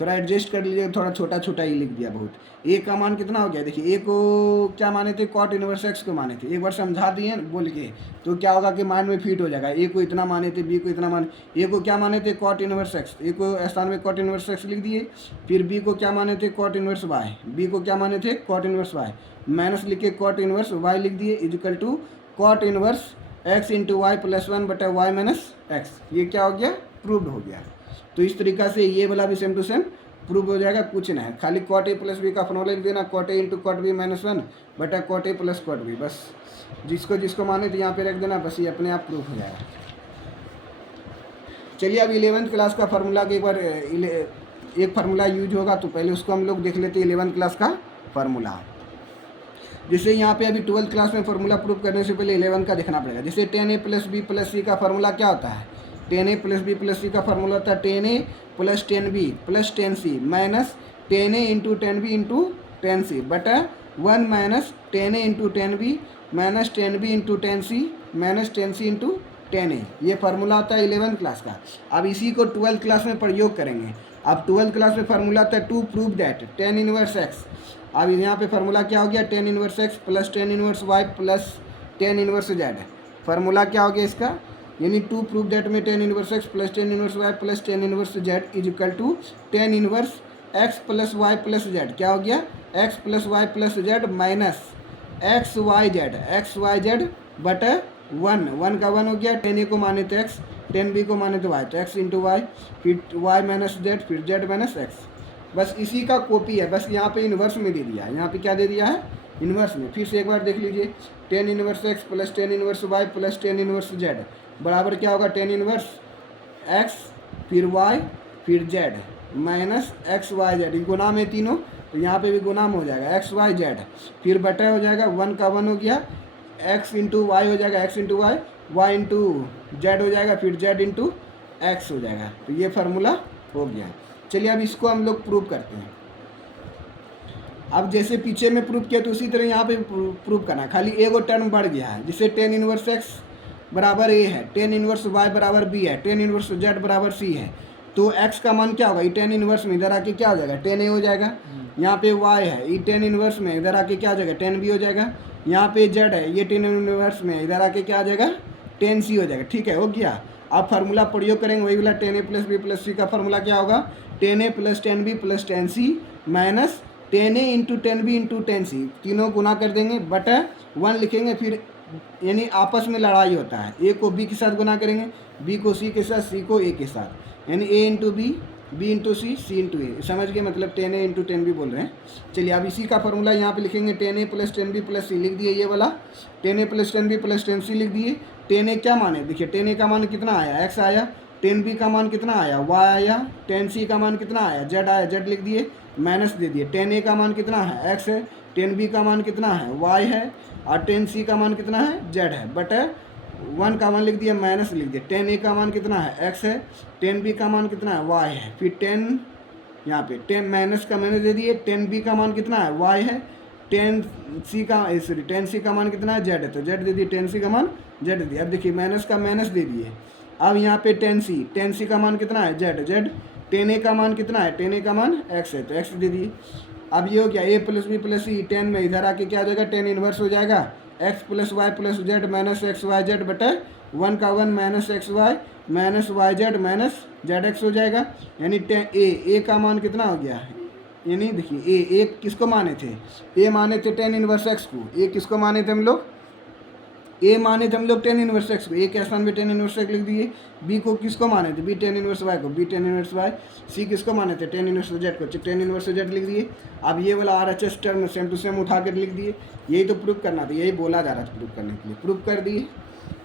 थोड़ा एडजस्ट कर लीजिए, थोड़ा छोटा छोटा ही लिख दिया बहुत। ए का मान कितना हो गया, देखिए ए को क्या माने थे कॉट इनवर्स एक्स को माने थे, एक बार समझा दिए बोल के तो क्या होगा कि माइंड में फिट हो जाएगा। ए को इतना माने थे, बी को इतना माने, ए को क्या माने थे कॉट इनवर्स एक्स, ए को स्थान में कॉट इनवर्स एक्स लिख दिए, फिर बी को क्या माने थे कॉट इनवर्स वाई, बी को क्या माने थे कॉट इनवर्स वाई, माइनस लिख के कॉट इनवर्स वाई लिख दिए is equal to cot inverse x into y plus 1 बटा वाई माइनस एक्स। ये क्या हो गया प्रूव्ड हो गया। तो इस तरीक़ा से ये वाला भी सेम टू सेम प्रूव हो जाएगा, कुछ ना है, खाली कॉट ए प्लस बी का फॉर्मूला लिख देना, कॉट ए इंटू कॉट बी माइनस 1 बटा कॉट ए प्लस कॉट बी, बस जिसको जिसको माने तो यहाँ पे रख देना, बस ये अपने आप प्रूफ हो जाएगा। चलिए अब 11th क्लास का फार्मूला के एक बार एक फार्मूला यूज होगा, तो पहले उसको हम लोग देख लेते हैं 11th क्लास का फार्मूला। जैसे यहाँ पे अभी 12th क्लास में फार्मूला प्रूफ करने से पहले 11 का देखना पड़ेगा। जैसे 10a plus B plus C का फार्मूला क्या होता है, 10a plus B plus C का फार्मूला होता है 10a plus 10b plus 10c minus 10a into 10b into 10c बटा 1 minus 10a into 10b minus 10b into 10c minus 10c into 10a। ये formula होता है 11th क्लास का। अब इसी को 12th क्लास में प्रयोग करेंगे। अब 12th क्लास में फार्मूला होता है to prove that 10 inverse x. अब यहाँ पे फार्मूला क्या हो गया 10 inverse x plus 10 inverse y plus 10 inverse z. Formula क्या हो गया इसका, यानी टू प्रूव दैट में 10 inverse x plus 10 inverse y plus 10 inverse z is equal to 10 inverse x plus y plus z. क्या हो गया x plus y plus z minus x y z बट 1 का 1 हो गया, 10 ए को माने थे एक्स, टेन बी को माने तो वाई, तो एक्स इंटू वाई, फिर वाई माइनस जेड, फिर जेड माइनस एक्स। बस इसी का कॉपी है, बस यहाँ पे इन्वर्स में दे दिया है, यहाँ पे क्या दे दिया है, इन्वर्स में। फिर से एक बार देख लीजिए, tan inverse x plus tan inverse y plus tan inverse z बराबर क्या होगा, टेन इन्वर्स एक्स फिर वाई फिर z minus x y z, गुना में तीनों, तो यहाँ पे भी गुना में हो जाएगा एक्स वाई जेड, फिर बटा हो जाएगा, वन का वन हो गया, एक्स इंटू वाई हो जाएगा, x into y, y into z हो जाएगा, फिर जेड इंटू एक्स हो जाएगा। तो ये फार्मूला हो गया। चलिए अब इसको हम लोग प्रूव करते हैं। अब जैसे पीछे में प्रूव किया तो उसी तरह यहाँ पे प्रूव करना है, खाली एगो टर्म बढ़ गया है। जिसे टेन इनवर्स एक्स बराबर ए है, टेन इनवर्स वाई बराबर बी है, टेन इनवर्स जेड बराबर सी है, तो एक्स का मान क्या होगा, ये टेन इनवर्स में इधर आके क्या हो जाएगा, टेन ए हो जाएगा। यहाँ पे वाई है, ये टेन इनवर्स में इधर आके क्या हो जाएगा, टेन बी हो जाएगा। यहाँ पे जेड है, ये टेन इनवर्स में इधर आके क्या आ जाएगा, टेन सी हो जाएगा। ठीक है, हो गया। आप फार्मूला प्रयोग करेंगे वही वाला, tan A plus B plus C का फार्मूला क्या होगा, tan A plus tan B plus tan C minus tan A into tan B into tan C, तीनों गुना कर देंगे, बटा वन लिखेंगे, फिर यानी आपस में लड़ाई होता है, ए को बी के साथ गुना करेंगे, बी को सी के साथ, सी को ए के साथ, यानी ए इंटू बी इंटू सी इंटू ए, समझ गए, मतलब ten A into tan B बोल रहे हैं। चलिए अब इसी का फार्मूला यहाँ पे लिखेंगे, tan A plus tan B plus C लिख दिए, ये वाला tan A plus tan B plus tan C लिख दिए। टेन ए क्या मान है, देखिए टेन ए का मान कितना आया, एक्स आया, टेन बी का मान कितना आया, वाई आया, टेन सी का मान कितना आया, जेड आया, जेड लिख दिए, माइनस दे दिए, टेन ए का मान कितना है, एक्स है, टेन बी का मान कितना है, वाई है, और टेन सी का मान कितना है, जेड है, बट वन का मान लिख दिया, माइनस लिख दिया, टेन ए का मान कितना है, एक्स है, टेन बी का मान कितना है, वाई है, फिर टेन यहाँ पे टेन माइनस का माइनस दे दिए, टेन बी का मान कितना है, वाई है, टेन सी का मान कितना है, जेड है, तो जेड दे दिए, टेन सी का मान जेड दे दिया। अब देखिए माइनस का माइनस दे दिए, अब यहाँ पे टेन सी का मान कितना है, जेड, टेन ए का मान कितना है, टेन ए का मान एक्स है, तो एक्स दे दिए। अब ये हो गया ए प्लस बी प्लस सी, टेन में इधर आके क्या हो जाएगा, टेन इनवर्स हो जाएगा, x plus z minus x y z बटे वन का one minus x y z minus z x हो जाएगा। यानी टेन ए का मान कितना हो गया, यानी देखिए ए किसको माने थे, ए माने थे टेन इनवर्स एक्स को, ए किसको माने थे हम लोग, ए माने थे हम लोग टेन इनवर्स एक्स को, ए के स्थान में टेन इनवर्स एक्स लिख दिए। बी को किसको माने थे, बी टेन इनवर्स वाई को, b tan inverse y. C किसको माने थे, टेन इनवर्स जेड को, टेन इनवर्स जेड लिख दिए। अब ये वाला RHS term same to same उठा कर लिख दिए। यही तो प्रूफ करना था, यही बोला जा रहा था प्रूफ करने के लिए, प्रूफ कर दिए।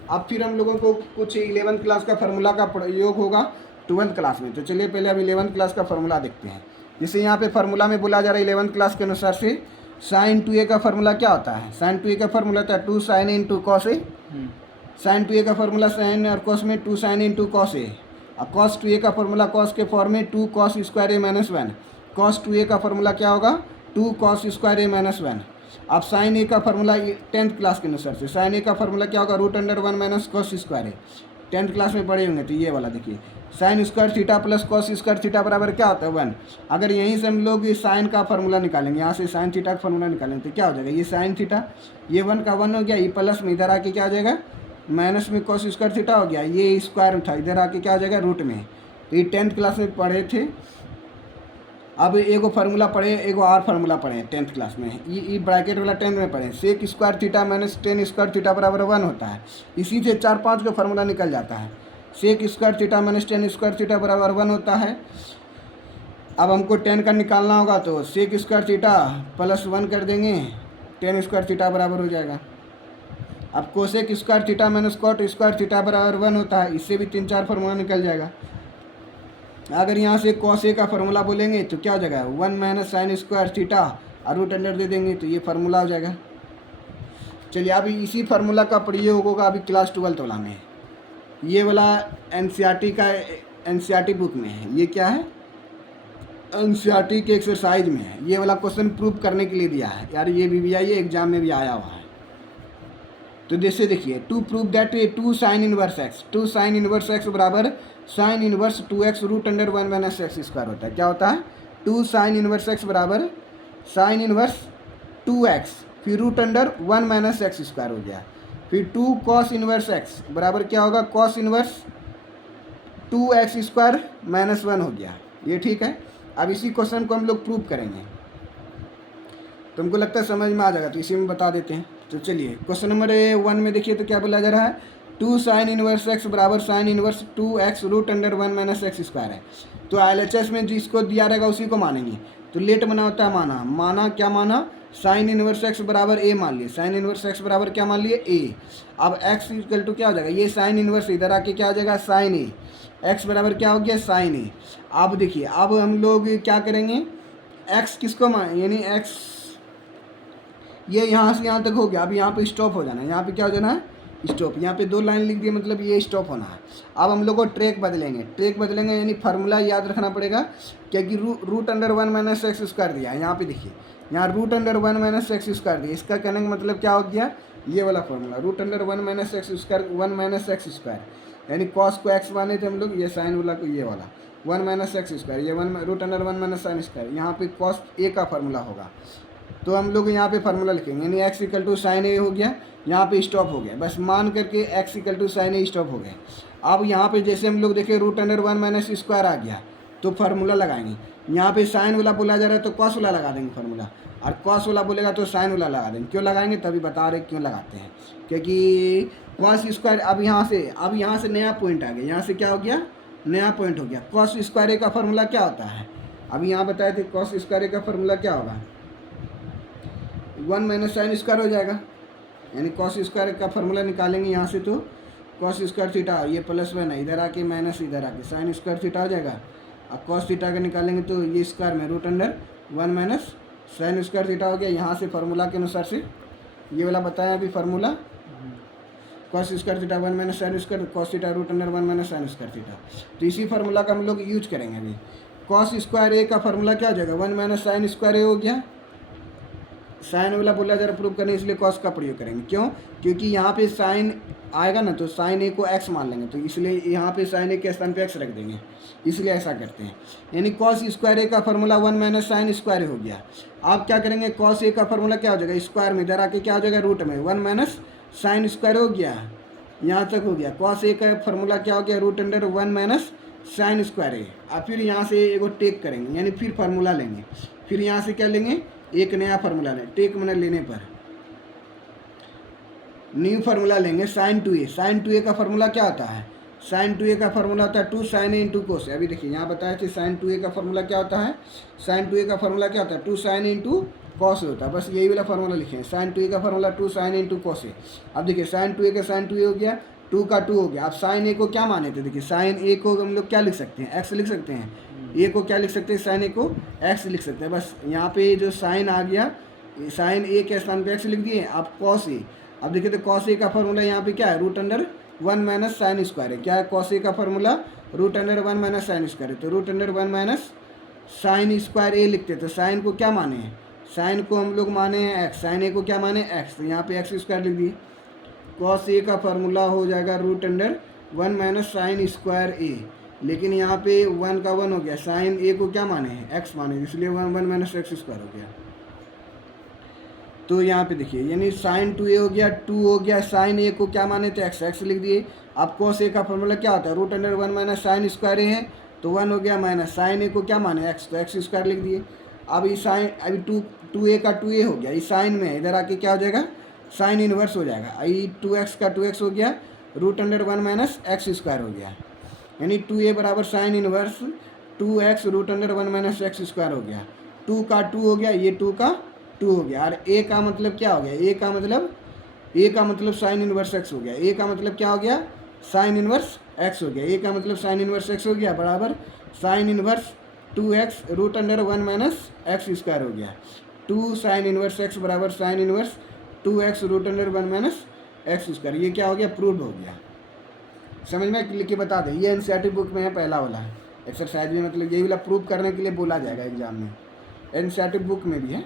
अब फिर हम लोगों को कुछ 11th क्लास का फार्मूला का प्रयोग होगा 12th क्लास में। तो चलिए पहले अब 11th क्लास का फार्मूला देखते हैं। जैसे यहाँ पे फार्मूला में बोला जा रहा है 11th क्लास के अनुसार से साइन 2a का फार्मूला क्या होता है, साइन 2a का फार्मूला होता है 2 sin a into cos a. Sine 2a का फार्मूला साइन और कॉस में 2 sin a इंटू कॉस ए, और कॉस 2a का फार्मूला कॉस के फॉर्म में 2 cos स्क्वायर ए माइनस 1। कॉस 2a का फार्मूला क्या होगा, 2 cos स्क्वायर ए माइनस 1। अब साइन ए का फार्मूला 10th क्लास के अनुसार से साइन ए का फार्मूला क्या होगा, √1 माइनस कॉस स्क्वायर ए। 10th क्लास में पढ़े होंगे, तो ये वाला देखिए sign square theta plus cos square theta बराबर क्या होता है 1। अगर यहीं से हम लोग साइन का फार्मूला निकालेंगे, यहाँ से साइन थीटा का फार्मूला निकालेंगे तो क्या हो जाएगा, ये साइन थीटा, ये 1 का 1 हो गया, ये प्लस में इधर आके क्या हो जाएगा, माइनस में कॉस स्क्वायर थीटा हो गया, ये स्क्वायर था, इधर आके क्या हो जाएगा रूट में। तो ये 10th क्लास में पढ़े थे। अब एगो फार्मूला पढ़े, एगो और फार्मूला पढ़े 10th क्लास में, ये ब्रैकेट वाला 10th में पढ़े, sec square theta minus tan square theta बराबर 1 होता है। इसी से 4-5 का फार्मूला निकल जाता है, sec square theta minus tan square theta बराबर 1 होता है। अब हमको 10 का निकालना होगा तो सेक स्क्वायर थीटा प्लस 1 कर देंगे, टेन स्क्वायर थीटा बराबर हो जाएगा। अब cosec square theta minus cot square theta बराबर 1 होता है, इससे भी 3-4 फार्मूला निकल जाएगा। अगर यहाँ से कॉस ए का फार्मूला बोलेंगे तो क्या हो जाएगा, 1 माइनस साइन स्क्वायर थीटा और रूट अंडर दे देंगे, तो ये फार्मूला हो जाएगा। चलिए अभी इसी फार्मूला का प्रयोग होगा अभी क्लास 12th वाला में, ये वाला NCERT का NCERT बुक में है। ये क्या है, NCERT के एक्सरसाइज में है, ये वाला क्वेश्चन प्रूव करने के लिए दिया है यार, ये भी ये एग्जाम में भी आया हुआ है। तो जैसे देखिए, to prove that 2 sin inverse x, 2 sin inverse x बराबर sine inverse 2x √1 minus x square होता है। क्या होता है, 2 sin इनवर्स एक्स बराबर साइन इनवर्स 2x फिर √1 माइनस एक्स स्क्वायर हो गया, फिर 2 cos इनवर्स एक्स बराबर क्या होगा, cos inverse 2x square minus 1 हो गया। ये ठीक है। अब इसी क्वेश्चन को हम लोग प्रूव करेंगे, तो हमको लगता है समझ में आ जाएगा, तो इसी में बता देते हैं। तो चलिए क्वेश्चन नंबर 1 में देखिए तो क्या बोला जा रहा है, टू साइन इनवर्स एक्स बराबर sine inverse 2x root under 1 minus x square है। तो LHS में जिसको दिया रहेगा उसी को मानेंगे। तो लेट बना होता है माना क्या माना, साइन इनवर्स एक्स बराबर ए मान लिए, साइन इनवर्स एक्स बराबर क्या मान लिए ए। अब एक्स इक्वल टू क्या हो जाएगा, ये साइन इनवर्स इधर आके क्या हो जाएगा साइन ए, एक्स बराबर क्या हो गया साइन ए। अब देखिए अब हम लोग क्या करेंगे, एक्स किसको मान यानी एक्स ये यहाँ से यहाँ तक हो गया। अब यहाँ पे स्टॉप हो जाना है, यहाँ पे क्या हो जाना है स्टॉप, यहाँ पे 2 लाइन लिख दी मतलब ये स्टॉप होना है। अब हम लोग को ट्रैक बदलेंगे यानी फार्मूला याद रखना पड़ेगा क्योंकि root under 1 minus x square दिया है। यहाँ पे देखिए यहाँ root under 1 minus x square दिया, इसका कहने का मतलब क्या हो गया ये वाला formula root under 1 minus x square 1 minus x square यानी कॉस को एक्स माने थे हम लोग, ये साइन वाला को ये वाला 1 माइनस एक्स स्क्वायर, ये 1 root under 1 minus sine square, यहाँ पे कॉस ए का फार्मूला होगा। तो हम लोग यहाँ पे फार्मूला लिखेंगे यानी एक्स इक्वल टू साइन ए हो गया, यहाँ पे स्टॉप हो गया, बस मान करके x equal to sine a stop हो गया। अब यहाँ पे जैसे हम लोग देखें रूट अंडर 1 माइनस स्क्वायर आ गया तो फार्मूला लगाएंगे, यहाँ पे साइन वाला बोला जा रहा है तो कॉस वाला लगा देंगे फार्मूला, और कॉस वाला बोलेगा तो साइन वाला लगा देंगे। क्यों लगाएंगे तभी बता रहे क्यों लगाते हैं, क्योंकि कॉस स्क्वायर अब यहाँ से नया पॉइंट आ गया, यहाँ से क्या हो गया नया पॉइंट हो गया। कॉस स्क्वायर ए का फार्मूला क्या होता है, अभी यहाँ बताए थे कॉस स्क्वायर ए का फार्मूला क्या होगा 1 माइनस साइन स्क्वायर हो जाएगा, यानी कॉस स्क्वायर का फार्मूला निकालेंगे यहाँ से तो कॉस स्क्वायर थीटा, ये प्लस 1 है इधर आके माइनस इधर आके साइन स्क्वायर थीटा हो जाएगा। अब कॉस थीटा का निकालेंगे तो ये स्क्वायर में root under 1 minus sine square theta हो गया। यहाँ से फार्मूला के अनुसार से ये वाला बताया अभी formula cos square theta 1 minus sine square cos theta root under 1 minus sine square theta. तो इसी फार्मूला का हम लोग यूज करेंगे अभी। कॉस स्क्वायर ए का फार्मूला क्या हो जाएगा 1 माइनस साइन स्क्वायर ए हो गया, साइन वाला बोला जरा प्रूव करने इसलिए कॉस का प्रयोग करेंगे। क्यों, क्योंकि यहाँ पे साइन आएगा ना तो साइन ए को एक्स मान लेंगे, तो इसलिए यहाँ पे साइन ए के स्थान पे एक्स रख देंगे, इसलिए ऐसा करते हैं। यानी कॉस स्क्वायर ए का फार्मूला 1 माइनस साइन स्क्वायर हो गया। आप क्या करेंगे कॉस ए का फार्मूला क्या हो जाएगा स्क्वायर में इधर आके क्या हो जाएगा रूट में 1 माइनस साइन स्क्वायर हो गया, यहाँ तक हो गया। कॉस ए का फार्मूला क्या हो गया root under 1 minus sine square A. अब फिर यहाँ से एगो टेक करेंगे यानी फिर फार्मूला लेंगे, फिर यहाँ से क्या लेंगे एक नया फार्मूला लें, टेक मैंने लेने पर न्यू फार्मूला लेंगे साइन 2a। साइन 2a का फार्मूला क्या होता है, साइन 2a का फार्मूला होता है 2 साइन ए इंटू कोस। अभी देखिए यहाँ बताया कि साइन 2a का फार्मूला क्या होता है, साइन 2a का फार्मूला क्या होता है 2 साइन इंटू कॉस होता है, बस यही वाला फार्मूला लिखे साइन 2a का फार्मूला 2 साइन इंटू कॉस है। अब देखिए साइन 2a का साइन 2a हो गया, 2 का 2 हो गया। अब साइन ए को क्या माने थे, देखिए साइन ए को हम लोग क्या लिख सकते हैं एक्स लिख सकते हैं, ए को क्या लिख सकते हैं साइन ए को एक्स लिख सकते हैं। बस यहाँ पे जो साइन आ गया साइन ए के स्थान पे एक्स लिख दिए। अब कॉस ए, अब देखिए तो कॉस ए का फार्मूला यहाँ पे क्या है root under 1 minus sine square है। क्या है कॉस ए का formula root under 1 minus sine square है, तो root under 1 minus sine square A लिखते तो साइन को क्या माने हैं, साइन को हम लोग माने हैं एक्स, साइन ए को क्या माने एक्स, तो यहाँ पे एक्स स्क्वायर लिख दिए। कॉस ए का फार्मूला हो जाएगा root under 1 minus sine square A, लेकिन यहाँ पे 1 का 1 हो गया, साइन ए को क्या माने हैं एक्स माने, इसलिए 1 माइनस एक्स स्क्वायर हो गया। तो यहाँ पे देखिए यानी साइन 2a हो गया, 2 हो गया, साइन ए को क्या माने थे एक्स, एक्स लिख दिए। अब कॉस ए का फार्मूला क्या होता है root under 1 minus sine square A है, तो 1 हो गया माइनस साइन ए को क्या माने एक्स, तो एक्स स्क्वायर लिख दिए। अब ये साइन अभी 2a का 2a हो गया, इस साइन में इधर आके क्या हो जाएगा साइन इनवर्स हो जाएगा, ये 2x का 2x हो गया, root under 1 minus x square हो गया, यानी 2a बराबर sine inverse 2x root under 1 minus x square हो गया। 2 का 2 हो गया, ये 2 का 2 हो गया। और a का मतलब क्या हो गया, a का मतलब साइन इनवर्स एक्स हो गया, a का मतलब क्या हो गया साइन इनवर्स एक्स हो गया, a का मतलब साइन इनवर्स एक्स हो गया बराबर sine inverse 2x root under 1 minus x square हो गया। 2 साइन इनवर्स एक्स बराबर sine inverse 2x root under 1 minus x square, ये क्या हो गया प्रूव हो गया। समझ में लिख के बता दें, ये एनसीईआरटी बुक में है पहला वाला है एक्सरसाइज में, मतलब यही वाला प्रूव करने के लिए बोला जाएगा एग्जाम में, एनसीईआरटी बुक में भी है,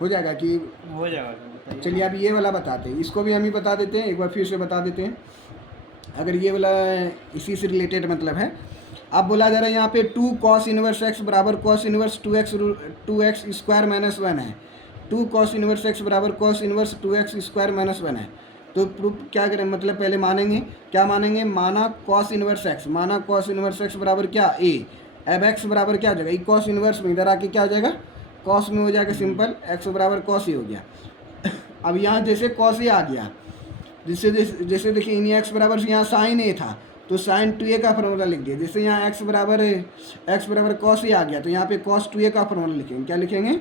हो जाएगा कि हो जाएगा। चलिए अब ये वाला बताते हैं, इसको भी हम ही बता देते हैं, एक बार फिर से बता देते हैं। अगर ये वाला इसी से रिलेटेड मतलब है, अब बोला जा रहा है यहाँ पे 2 कॉस इनवर्स एक्स बराबर cos inverse 2x square minus 1 है, 2 कॉस इनवर्स एक्स बराबर cos inverse 2x square minus 1 है। तो प्रूफ क्या करें, मतलब पहले मानेंगे क्या मानेंगे, माना कॉस इनवर्स एक्स, माना कॉस इनवर्स एक्स बराबर क्या a, अब x बराबर क्या हो जाएगा, ये कॉस इनवर्स में इधर आके क्या हो जाएगा कॉस में हो जाएगा सिंपल, x बराबर कॉस ही हो गया। अब यहाँ जैसे कॉस ही आ गया जैसे जैसे देखिए इन एक्स बराबर यहाँ साइन ए था तो साइन 2a का फॉर्मूला लिख दिया। जैसे यहाँ एक्स बराबर कॉस ए आ गया तो यहाँ पे कॉस 2a का फॉर्मूला लिखेंगे। क्या लिखेंगे?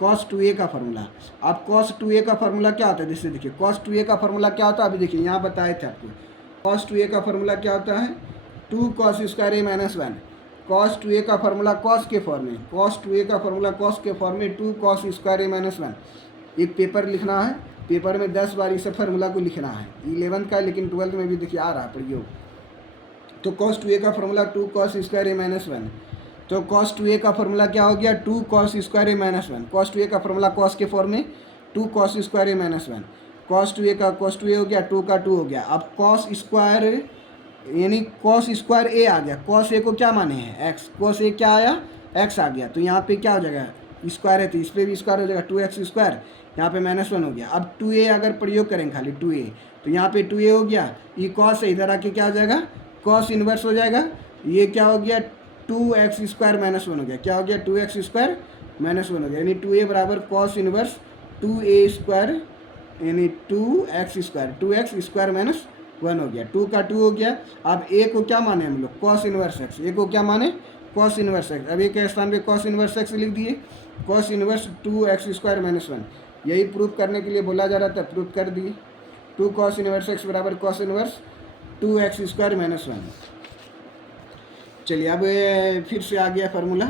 कॉस 2a का फॉर्मूला। अब कॉस 2a का फॉर्मूला क्या होता है? जैसे देखिए कॉस 2a का फॉर्मूला क्या होता है, अभी देखिए यहाँ बताए थे आपको। कॉस 2a का फॉर्मूला क्या होता है? 2 cos स्क्वायर ए माइनस 1। कॉस 2a का फॉर्मूला कॉस के फॉर्म में, कॉस 2a का फॉर्मूला कॉस के फॉर्म में 2 cos स्क्वायर ए माइनस 1। एक पेपर लिखना है, पेपर में 10 बार इस फॉर्मूला को लिखना है। 11th का लेकिन 12th में भी देखिए आ रहा है प्रयोग। तो cos 2a का फॉर्मूला 2 cos स्क्वायर ए माइनस 1। तो cos 2a का फॉर्मूला क्या हो गया? 2 cos स्क्वायर ए माइनस 1। cos 2a का फॉर्मूला cos के फॉर्म में 2 cos स्क्वायर ए माइनस 1। cos 2a का cos 2a हो गया, 2 का 2 हो गया। अब cos स्क्वायर यानी cos स्क्वायर ए आ गया। cos ए को क्या माने हैं? x। cos ए क्या आया? x आ गया। तो यहाँ पे क्या हो जाएगा? स्क्वायर है तो इस पर भी स्क्वायर हो जाएगा, 2x स्क्वायर। यहाँ पे -1 हो गया। अब 2a अगर प्रयोग करेंगे खाली 2a तो यहाँ पे 2a हो गया। ये cos है, इधर आके क्या हो जाएगा? cos इनवर्स हो जाएगा। ये क्या हो गया? 2x स्क्वायर -1 हो गया। क्या हो गया? 2x स्क्वायर -1 हो गया। यानी 2a बराबर cos इनवर्स 2a स्क्वायर यानी 2x स्क्वायर -1 हो गया। 2 का 2 हो गया। अब a को क्या माने हम लोग? cos inverse x। a को क्या माने? cos inverse x। अब a के स्थान पे cos इनवर्स x लिख दिए। cos inverse 2x square -1। यही प्रूफ करने के लिए बोला जा रहा था, प्रूफ कर दिए। 2 cos इनवर्स x बराबर cos इनवर्स 2x स्क्वायर -1। चलिए अब फिर से आ गया फार्मूला।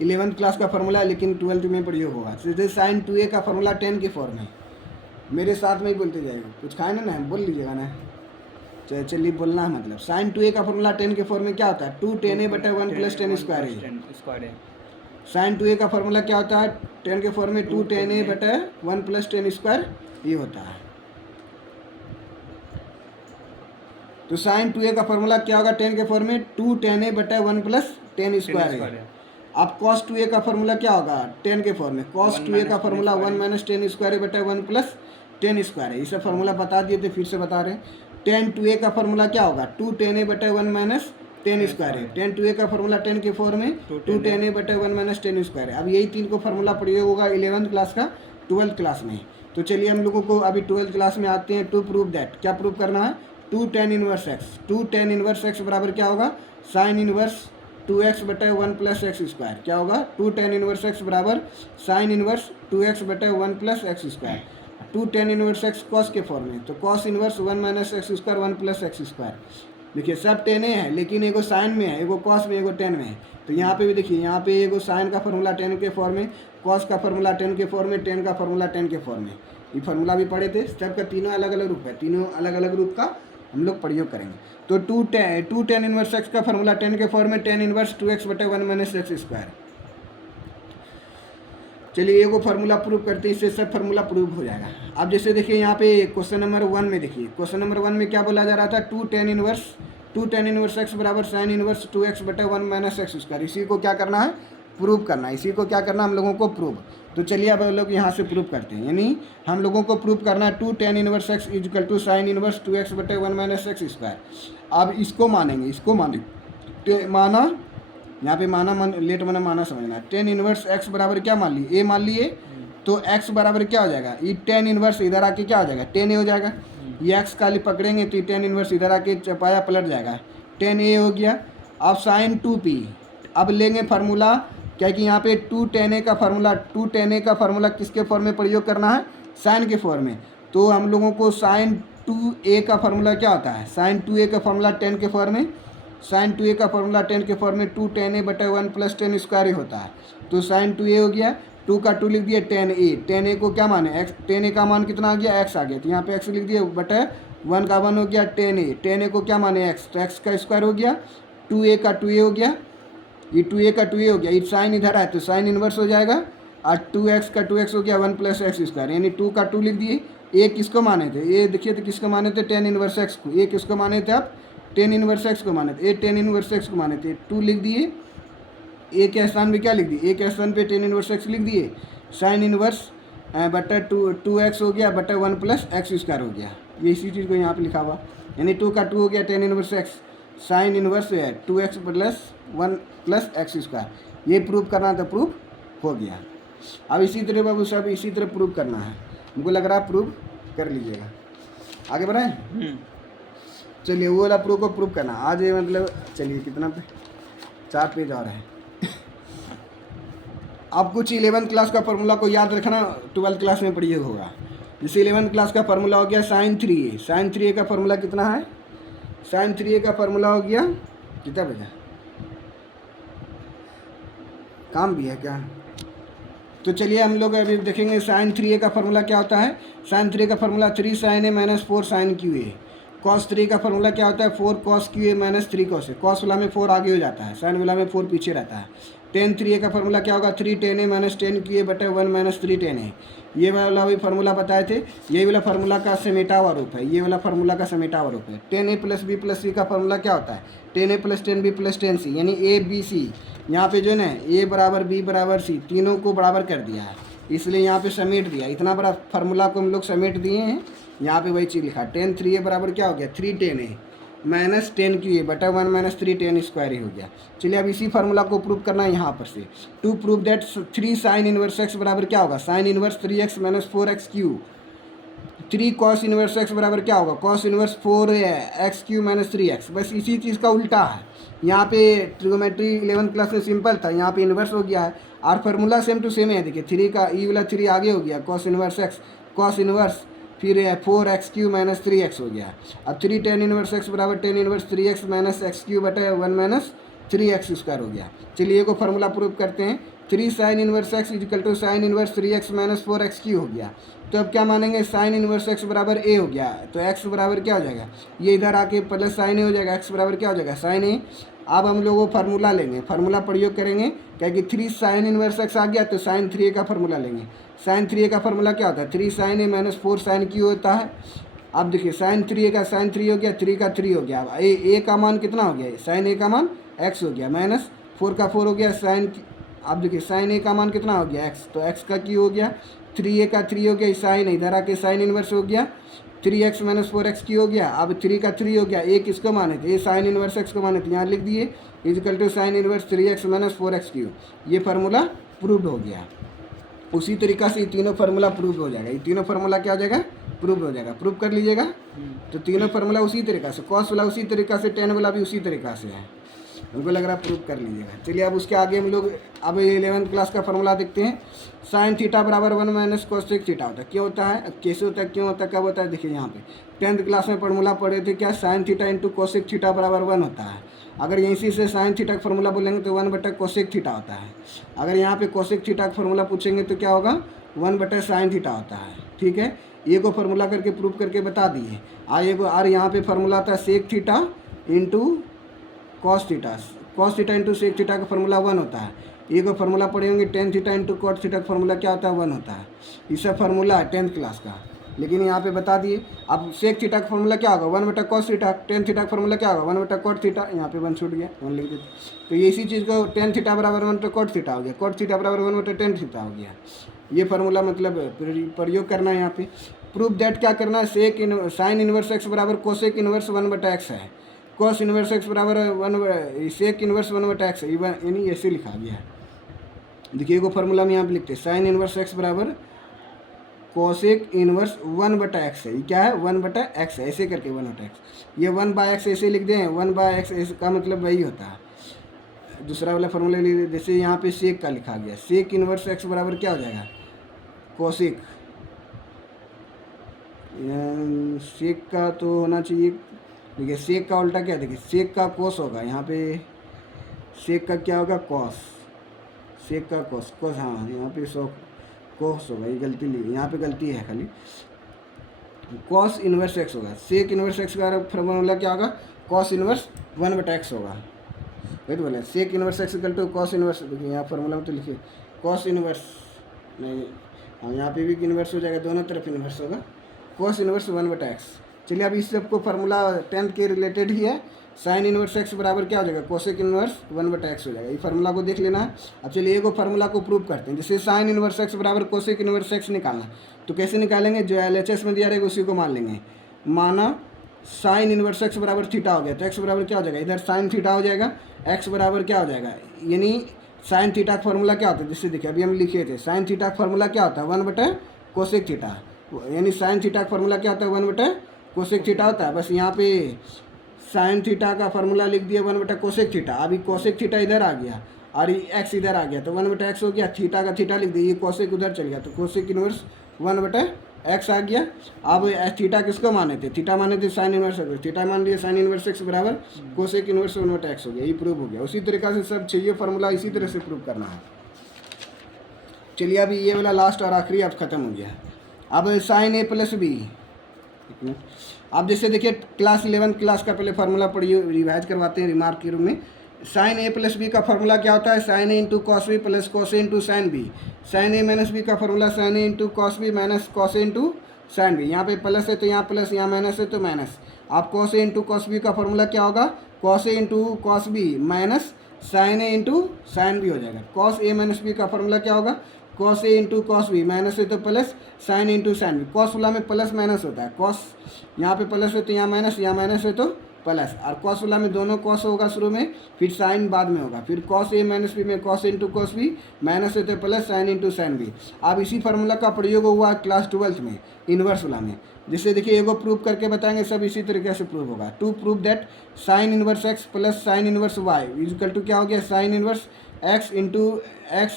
11th क्लास का फार्मूला लेकिन 12th में प्रयोग होगा। जैसे साइन 2a का फार्मूला 10 के फॉर्म है। मेरे साथ में ही बोलते जाएगा, कुछ खाए ना बोल लीजिएगा ना। चलिए बोलना है मतलब साइन 2a का फॉर्मूला 10 के फॉर्म में क्या होता है? 2 10 a बटा 1 प्लस 10 स्क्वायर है। साइन 2a का फॉर्मूला क्या होता है? 10 के फॉर्म में 2 10 a बटा 1 प्लस 10 स्क्वायर ये होता है। तो साइन 2a का फॉर्मूला क्या होगा? 10 के फॉर्म में 2 10 a बटा 1 प्लस 10 स्क्वायर है। अब cos 2a का फॉर्मूला क्या होगा? 10 के फॉर्म में cos 2a का फॉर्मूला 1 माइनस 10 स्क्वायर बटा 1 प्लस 10 स्क्वायर है। इसे फॉर्मूला बता दिए थे, फिर से बता रहे हैं। 10 2a का फॉर्मूला क्या होगा? 2 10 a बटा 1 माइनस 10 स्क्वायर है। 10 2a का फॉर्मूला 10 के फॉर्म में 2 10 a बटा 1 माइनस 10 स्क्वायर है। अब यही तीन को फॉर्मूला प्रयोग होगा 11th क्लास का 12th क्लास में। तो चलिए हम लोगों को अभी 12th क्लास में आते हैं। टू प्रूव दैट, क्या प्रूव करना है? 2 tan inverse x। 2 tan inverse x बराबर क्या होगा? साइन इनवर्स 2x बटा 1 प्लस एक्स स्क्वायर। क्या होगा? 2 tan इनवर्स x बराबर साइन इनवर्स 2x बटा 1 plus x square. 2 tan inverse x cos के फॉर्म में तो cos inverse 1 minus x square 1 plus x square. देखिए सब टेन है लेकिन एगो साइन में है, एगो कॉस में, एगो टेन में है। तो यहाँ पे भी देखिए यहाँ पे एगो साइन का फॉर्मूला 10 के फॉर्म में, कॉस का फॉर्मूला 10 के फॉर्म में, टेन का फॉर्मूला 10 के फॉर्म में। ये फॉर्मूला भी पढ़े थे। सबका तीनों अलग अलग रूप है, तीनों अलग अलग रूप का हम लोग प्रयोग करेंगे। तो 2 tan इनवर्स एक्स का फॉर्मूला 10 के फॉर्म में 10 इनवर्स 2x बटे 1 माइनस एक्स स्क्वायर। चलिए एगो फार्मूला प्रूव करते हैं, इससे सब फार्मूला प्रूव हो जाएगा। अब जैसे देखिए यहाँ पे क्वेश्चन नंबर 1 में देखिए, क्वेश्चन नंबर 1 में क्या बोला जा रहा था? 2 tan इनवर्स एक्स बराबर साइन इनवर्स 2x बटा 1 माइनस एक्स स्क्वायर। इसी को क्या करना है? प्रूव करना है। इसी को क्या करना है हम लोगों को? प्रूव। तो चलिए अब हम लोग यहाँ से प्रूव करते हैं। यानी हम लोगों को प्रूव करना है 2 tan inverse x equal to sine inverse 2x बटे 1 माइनस एक्स स्क्वायर। अब इसको मानेंगे, इसको मानेंगे। माना यहाँ पे माना लेट माना समझना। tan इनवर्स x बराबर क्या मान लिए? a मान लिए। तो x बराबर क्या हो जाएगा? ये tan इनवर्स इधर आके क्या हो जाएगा? tan a हो जाएगा। ये x खाली पकड़ेंगे तो tan इनवर्स इधर आके चपाया पलट जाएगा, tan a हो गया। अब साइन 2p अब लेंगे फार्मूला, क्या कि यहाँ पे 2 tan a का फार्मूला किसके फॉर्म में प्रयोग करना है? साइन के फॉर्म में। तो हम लोगों को साइन 2a का फार्मूला क्या होता है? साइन 2a का फार्मूला 10 के फॉर्म में, साइन 2a का फॉर्मूला 10 के फॉर्म में 2 tan a बटा 1 प्लस 10 स्क्वायर ही होता है। तो साइन 2a हो गया, 2 का 2 लिख दिया, tan a को क्या माने? tan a का मान कितना आ गया? x आ गया। तो यहाँ पे x लिख दिया बटा 1 का 1 हो गया tan a को क्या माने? x। तो x का स्क्वायर हो गया, 2a का 2a हो गया, ये 2a का 2a हो गया। ये साइन इधर है तो साइन इनवर्स हो जाएगा, और 2x का 2x हो गया 1 प्लस एक्स स्क्वायर। यानी 2 का 2 लिख दिए। a किसको माने थे? ये देखिए तो किसको माने थे? tan इनवर्स x को। a किसको माने थे आप? tan इनवर्स x को माने थे। a tan इनवर्स x को माने थे। 2 लिख दिए, a के स्थान पे क्या लिख दिए? a के स्थान पे tan इनवर्स x लिख दिए। साइन इनवर्स बटा 2x हो गया बटा 1 प्लस एक्स स्क्वायर हो गया। ये इसी चीज़ को यहाँ पे लिखा हुआ। यानी 2 का 2 हो गया tan inverse x, sine inverse है 2x plus 1 plus x square. ये प्रूव करना था, प्रूव हो गया। अब इसी तरह बाबू साहब इसी तरह प्रूव करना है। हमको लग रहा है प्रूव कर लीजिएगा। आगे बढ़ाएं। चलिए वो वाला प्रूफ को प्रूव करना आज ये मतलब चलिए कितना पे 4 पेज और है। आप कुछ 11th क्लास का फार्मूला को याद रखना, 12th क्लास में पढ़िए होगा। जैसे 11th क्लास का फार्मूला हो गया साइन 3a। साइन 3a का फार्मूला कितना है? साइन 3a का फार्मूला हो गया कितना बजा? काम भी है क्या? तो चलिए हम लोग अभी देखेंगे साइन 3a का फार्मूला क्या होता है। साइन 3a का formula 3 sin a minus 4 sin QA। Cos 3 का फार्मूला क्या होता है? 4 cos QA minus 3 cos a। Cos वाला में 4 आगे हो जाता है, साइन वाला में 4 पीछे रहता है। टेन 3a का फार्मूला क्या होगा? 3 tan a माइनस 10 QA बटे 1 माइनस 3 tan a। ये वाला भी फार्मूला बताए थे, यही वाला फार्मूला का समेटा हुआ रूप है, ये वाला फार्मूला का समेटा हुआ रूप है। 10a plus B plus C का फार्मूला क्या होता है? 10a plus 10b plus 10c, यानी ए बी सी। यहाँ पे जो है ना a बराबर b बराबर c तीनों को बराबर कर दिया है, इसलिए यहाँ पे समेट दिया। इतना बड़ा फार्मूला को हम लोग समेट दिए हैं। यहाँ पे वही चीज़ लिखा, 10 3a बराबर क्या हो गया? 3 tan a माइनस 10 QA बटा 1 माइनस 3 tan स्क्वायर ही हो गया। चलिए अब इसी फार्मूला को प्रूव करना है यहाँ पर से। To prove that 3 sin inverse x बराबर क्या होगा? Sine inverse 3x minus 4x cube. 3 cos inverse x बराबर क्या होगा? cos inverse 4x cube minus 3x। बस इसी चीज़ का उल्टा है। यहाँ पे ट्रिगोमेट्री 11th क्लास में सिंपल था, यहाँ पे इन्वर्स हो गया है और फार्मूला सेम टू सेम है। देखिए 3 का ई वाला 3 आगे हो गया, cos inverse x cos inverse फिर 4x क्यू माइनस 3x हो गया। अब 3 tan इनवर्स x बराबर tan inverse 3x minus x Q बटे 1 माइनस 3x स्क्वायर हो गया। चलिए को फार्मूला प्रूव करते हैं। 3 sin inverse x is equal to sine inverse 3x minus 4x cube हो गया। तो अब क्या मानेंगे? साइन इनवर्स x बराबर a हो गया, तो x बराबर क्या हो जाएगा? ये इधर आके प्लस साइन a हो जाएगा, x बराबर क्या हो जाएगा? Sine a। अब हम लोग वो फार्मूला लेंगे, फार्मूला प्रयोग करेंगे, क्या कि 3 sin इनवर्स x आ गया तो साइन 3a का फार्मूला लेंगे। साइन 3a का फार्मूला क्या होता है? 3 sin a minus 4 sin q होता है। अब देखिए साइन 3a का साइन 3 हो गया, 3 का 3 हो गया। अब a का मान कितना हो गया? साइन a का मान x हो गया, माइनस 4 का 4 हो गया साइन। अब देखिए साइन a का मान कितना हो गया? x, तो x का q हो गया, 3a का 3 हो गया, साइन इधर आके साइन इनवर्स हो गया, 3x माइनस 4x क्यू हो गया। अब 3 का 3 हो गया, a किसको माने थे? ये साइन इनवर्स x को माने थे, यहाँ लिख दिए is equal to sine inverse 3x minus 4x cube. ये फार्मूला प्रूव हो गया। उसी तरीक़ा से ये तीनों फार्मूला प्रूव हो जाएगा। ये तीनों फार्मूला क्या हो जाएगा? प्रूव हो जाएगा। प्रूव कर लीजिएगा। तो तीनों फार्मूला उसी तरीक़ा से, कॉस वाला उसी तरीक़ा से, टेन वाला भी उसी तरीक़ा से है। हमको लग रहा है प्रूव कर लीजिएगा। चलिए अब उसके आगे हम लोग अब 11th क्लास का फार्मूला देखते हैं। साइन थीटा बराबर 1 माइनस कोसेक थीटा होता है। क्यों होता है? कैसे होता है? क्यों होता है? कब होता है? देखिए यहाँ पे 10th क्लास में फार्मूला पढ़े थे क्या? Sine theta into cosec theta बराबर 1 होता है। अगर यहीं से साइन थीटा का फार्मूला बोलेंगे तो 1 बटा कोसेक थीटा होता है। अगर यहाँ पे कोसेक थीटा का फार्मूला पूछेंगे तो क्या होगा? 1 बटा साइन थीटा होता है। ठीक है, ये को फार्मूला करके प्रूव करके बता दिए। आगे को और यहाँ पे फार्मूला आता है sec theta into cos theta. Cos theta into sec theta का फार्मूला 1 होता है। ये को फार्मूला पढ़े होंगे tan theta into cot theta का फार्मूला क्या होता है? 1 होता है। ये सब फार्मूला है 10th क्लास का, लेकिन यहाँ पे बता दिए। अब सेक थीटा का फार्मूला क्या होगा? 1 बटा कॉस थीटा। टेन थीटा का फार्मूला क्या होगा? 1 बटा कॉट थीटा। यहाँ पे 1 छूट गया, 1 लिख देते। तो ये इसी चीज़ को टेन थीटा बराबर 1 बटा कॉट थीटा हो गया, कॉट थीटा बराबर 1 बटा टेन थीटा हो गया। ये फार्मूला मतलब प्रयोग करना है यहाँ पे। प्रूफ दैट क्या करना है? साइन इनवर्स एक्स बराबर कोसेक इनवर्स 1 बटा एक्स है। कॉस इनवर्स एक्स बराबर 1 सेक इनवर्स 1 बटा एक्स है, यानी ऐसे लिखा गया है। देखिए को फार्मूला में यहाँ पे लिखते हैं साइन इनवर्स एक्स बराबर कोसेक इनवर्स 1 बटा एक्स है। ये क्या है? 1 बटा एक्स है, ऐसे करके 1 बटा एक्स। ये 1 बाय एक्स ऐसे लिख दें, 1 बाय एक्स का मतलब वही होता है। दूसरा वाला फार्मूला ले, जैसे यहाँ पे सेक का लिखा गया, सेक इनवर्स एक्स बराबर क्या हो जाएगा? कोसेक। सेक का तो होना चाहिए, देखिए सेक का उल्टा क्या? देखिए सेक का कोस होगा, यहाँ पे सेक का क्या होगा? कॉस। सेक का कोस, कोस हाँ यहाँ पे कोस होगा, ये गलती ली, यहाँ पे गलती है खाली। कॉस इनवर्स एक्स होगा, सेक इनवर्स एक्स का फार्मूला क्या होगा? कॉस इनवर्स 1 बटा एक्स होगा। वही तो बोले sec inverse x equal to cos inverse. देखिए यहाँ फार्मूला में तो लिखिए कॉस इनवर्स, नहीं हाँ यहाँ पे भी इन्वर्स हो जाएगा, दोनों तरफ इन्वर्स होगा, कॉस इनवर्स 1 बटा एक्स। चलिए अब इस सबको फार्मूला 10th के रिलेटेड ही है। साइन इनवर्स एक्स बराबर क्या हो जाएगा? कोसेक इनवर्स 1 बटा एक्स हो जाएगा। ये फार्मूला को देख लेना है। अब चलिए एक फार्मूला को प्रूव करते हैं। जैसे साइन इनवर्स एक्स बराबर कोसेक इनवर्स एक्स निकालना, तो कैसे निकालेंगे? जो LHS में दिया रहेगा उसी को मान लेंगे। माना साइन इनवर्स एक्स बराबर थीटा हो गया, तो एक्स बराबर क्या हो जाएगा? इधर साइन थीटा हो जाएगा, एक्स बराबर क्या हो जाएगा? यानी साइन थीटा का फार्मूला क्या होता है? जैसे देखिए अभी हम लिखे थे साइन थीटा का फार्मूला क्या होता है? 1 बटा कोसेक थीटा, यानी साइन थीटा का फार्मूला क्या होता है? 1 बटा कोसेक थीटा होता है, बस यहाँ पे साइन थीटा का फॉर्मूला लिख दिया 1/कोसेक थीटा। अभी कोसेक थीटा इधर आ गया और ये एक्स इधर आ गया तो 1/x हो गया, थीटा का थीटा लिख दिया, ये कोसेक उधर चल गया तो कोसेक इनवर्स 1/x आ गया। अब थीटा किसको माने थे, थीटा माने थे साइन इनवर्स एक्स, थीटा मान लिया साइन इनवर्स एक्स बराबर कोसेक इनवर्स 1/x हो गया, ये प्रूव हो गया। उसी तरीक़ा से सब चाहिए फार्मूला इसी तरह से प्रूव करना है। चलिए अभी ये वाला लास्ट और आखिरी अब खत्म हो गया। अब साइन ए प्लस बी, आप जैसे देखिए क्लास 11 क्लास का पहले फार्मूला पढ़िए, रिवाइज करवाते हैं रिमार्क के रूप में। साइन ए प्लस बी का फार्मूला क्या होता है, sine A into cos B plus cos A into sine B. Sine A minus B का formula sine A into cos B minus cos A into sine B. यहाँ पे plus है तो यहाँ प्लस, यहाँ माइनस है तो माइनस। आप cos A into cos B का फार्मूला क्या होगा, cos A into cos B minus sine A into sine B हो जाएगा। कॉस ए माइनस बी का फार्मूला क्या होगा, cos A into cos B, minus है तो plus, sine into sine B. Cos वाला में प्लस माइनस होता है, कॉस यहाँ पे प्लस है तो यहाँ माइनस है तो प्लस, और कॉस वाला में दोनों कॉस होगा शुरू में, फिर साइन बाद में होगा, फिर कॉस ए माइनस बी में cos into cos B, minus है तो plus, sine into sine b. अब इसी फार्मूला का प्रयोग हुआ क्लास 12th में इन्वर्स वाला में, जिससे देखिए एगो प्रूव करके बताएंगे, सब इसी तरीके से प्रूव होगा। To prove that sine inverse x plus sine inverse y equal to क्या हो गया, sine inverse x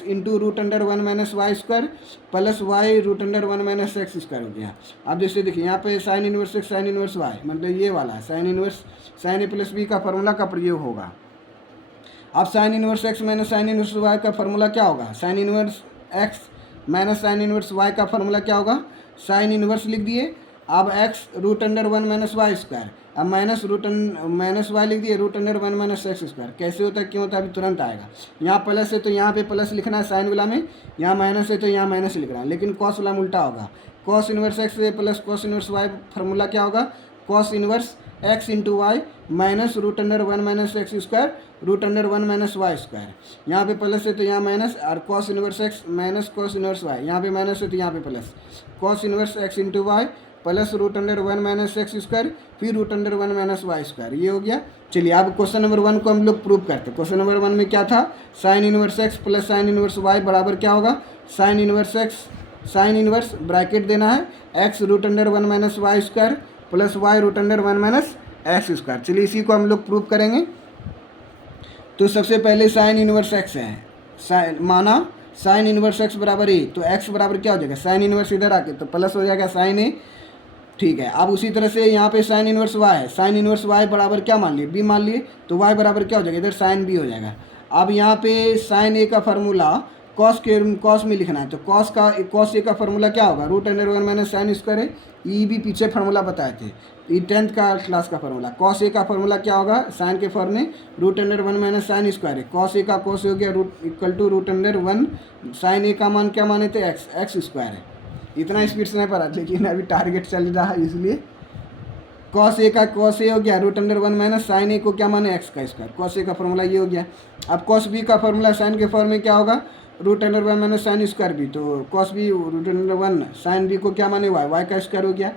into root under 1 minus Y square plus y root under 1 minus x square हो गया। अब जैसे देखिए यहाँ पे sine inverse x sine inverse y मतलब ये वाला साइन इनवर्स साइन ए प्लस बी का फार्मूला का प्रयोग होगा। अब sine inverse x minus sine inverse y का फार्मूला क्या होगा, sine inverse x minus sine inverse y का फार्मूला क्या होगा, साइन इनवर्स लिख दिए। अब x root under 1 minus Y square, अब माइनस वाई लिख दिए root under 1 minus x square. कैसे होता है क्यों होता है अभी तुरंत आएगा। यहाँ प्लस है तो यहाँ पे प्लस लिखना है साइन वाला में, यहाँ माइनस है तो यहाँ माइनस लिखना है, लेकिन कॉस वाला में उल्टा होगा। Cos inverse x plus cos inverse y formula क्या होगा, cos inverse x into Y minus root under 1 minus x square root under 1 minus Y square. यहाँ पे प्लस है तो यहाँ माइनस, और cos inverse x minus cos inverse y, यहाँ पे माइनस है तो यहाँ पे plus, cos inverse x into y plus root under 1 minus x square फिर root under 1 minus Y square, ये हो गया। चलिए अब क्वेश्चन नंबर 1 को हम लोग प्रूव करते हैं। क्वेश्चन नंबर 1 में क्या था, sine inverse x plus sine inverse y बराबर क्या होगा, sine inverse x sine inverse bracket देना है x root under 1 minus Y square plus y root under 1 minus x square. चलिए इसी को हम लोग प्रूव करेंगे। तो सबसे पहले साइन इनवर्स एक्स है, साइन माना साइन इनवर्स एक्स बराबर ए, तो एक्स बराबर क्या हो जाएगा, साइन इनवर्स इधर आके तो प्लस हो जाएगा साइन ए, ठीक है। अब उसी तरह से यहाँ पे साइन इनवर्स वाई है, साइन इनवर्स वाई बराबर क्या मान लिए, बी मान लिए, तो वाई बराबर क्या हो जाएगा, इधर साइन बी हो जाएगा। अब यहाँ पे साइन ए का फार्मूला कॉस में लिखना है, तो कॉस ए का फार्मूला क्या होगा, root under 1 minus sine square है, ये भी पीछे फार्मूला बताए थे, ये 10th का क्लास का फार्मूला। कॉस ए का फार्मूला क्या होगा, साइन के फॉर्म में root under 1 minus sine square है, कॉस ए का कॉस हो गया root equal to root under 1, sine ए का मान क्या माने थे, एक्स स्क्वायर है। इतना स्पीड से नहीं पढ़ा, लेकिन अभी टारगेट चल रहा है इसलिए कॉस ए का कॉस ए हो गया रूट अंडर 1 माइनस साइन ए को क्या माने एक्स का स्क्वायर, कॉस ए का फॉर्मूला ये हो गया। अब कॉस बी का फॉर्मूला साइन के फॉर्म में क्या होगा, root under 1 minus sine square B, तो cos B root under 1 sine B को क्या माने वाई का स्क्वायर हो गया।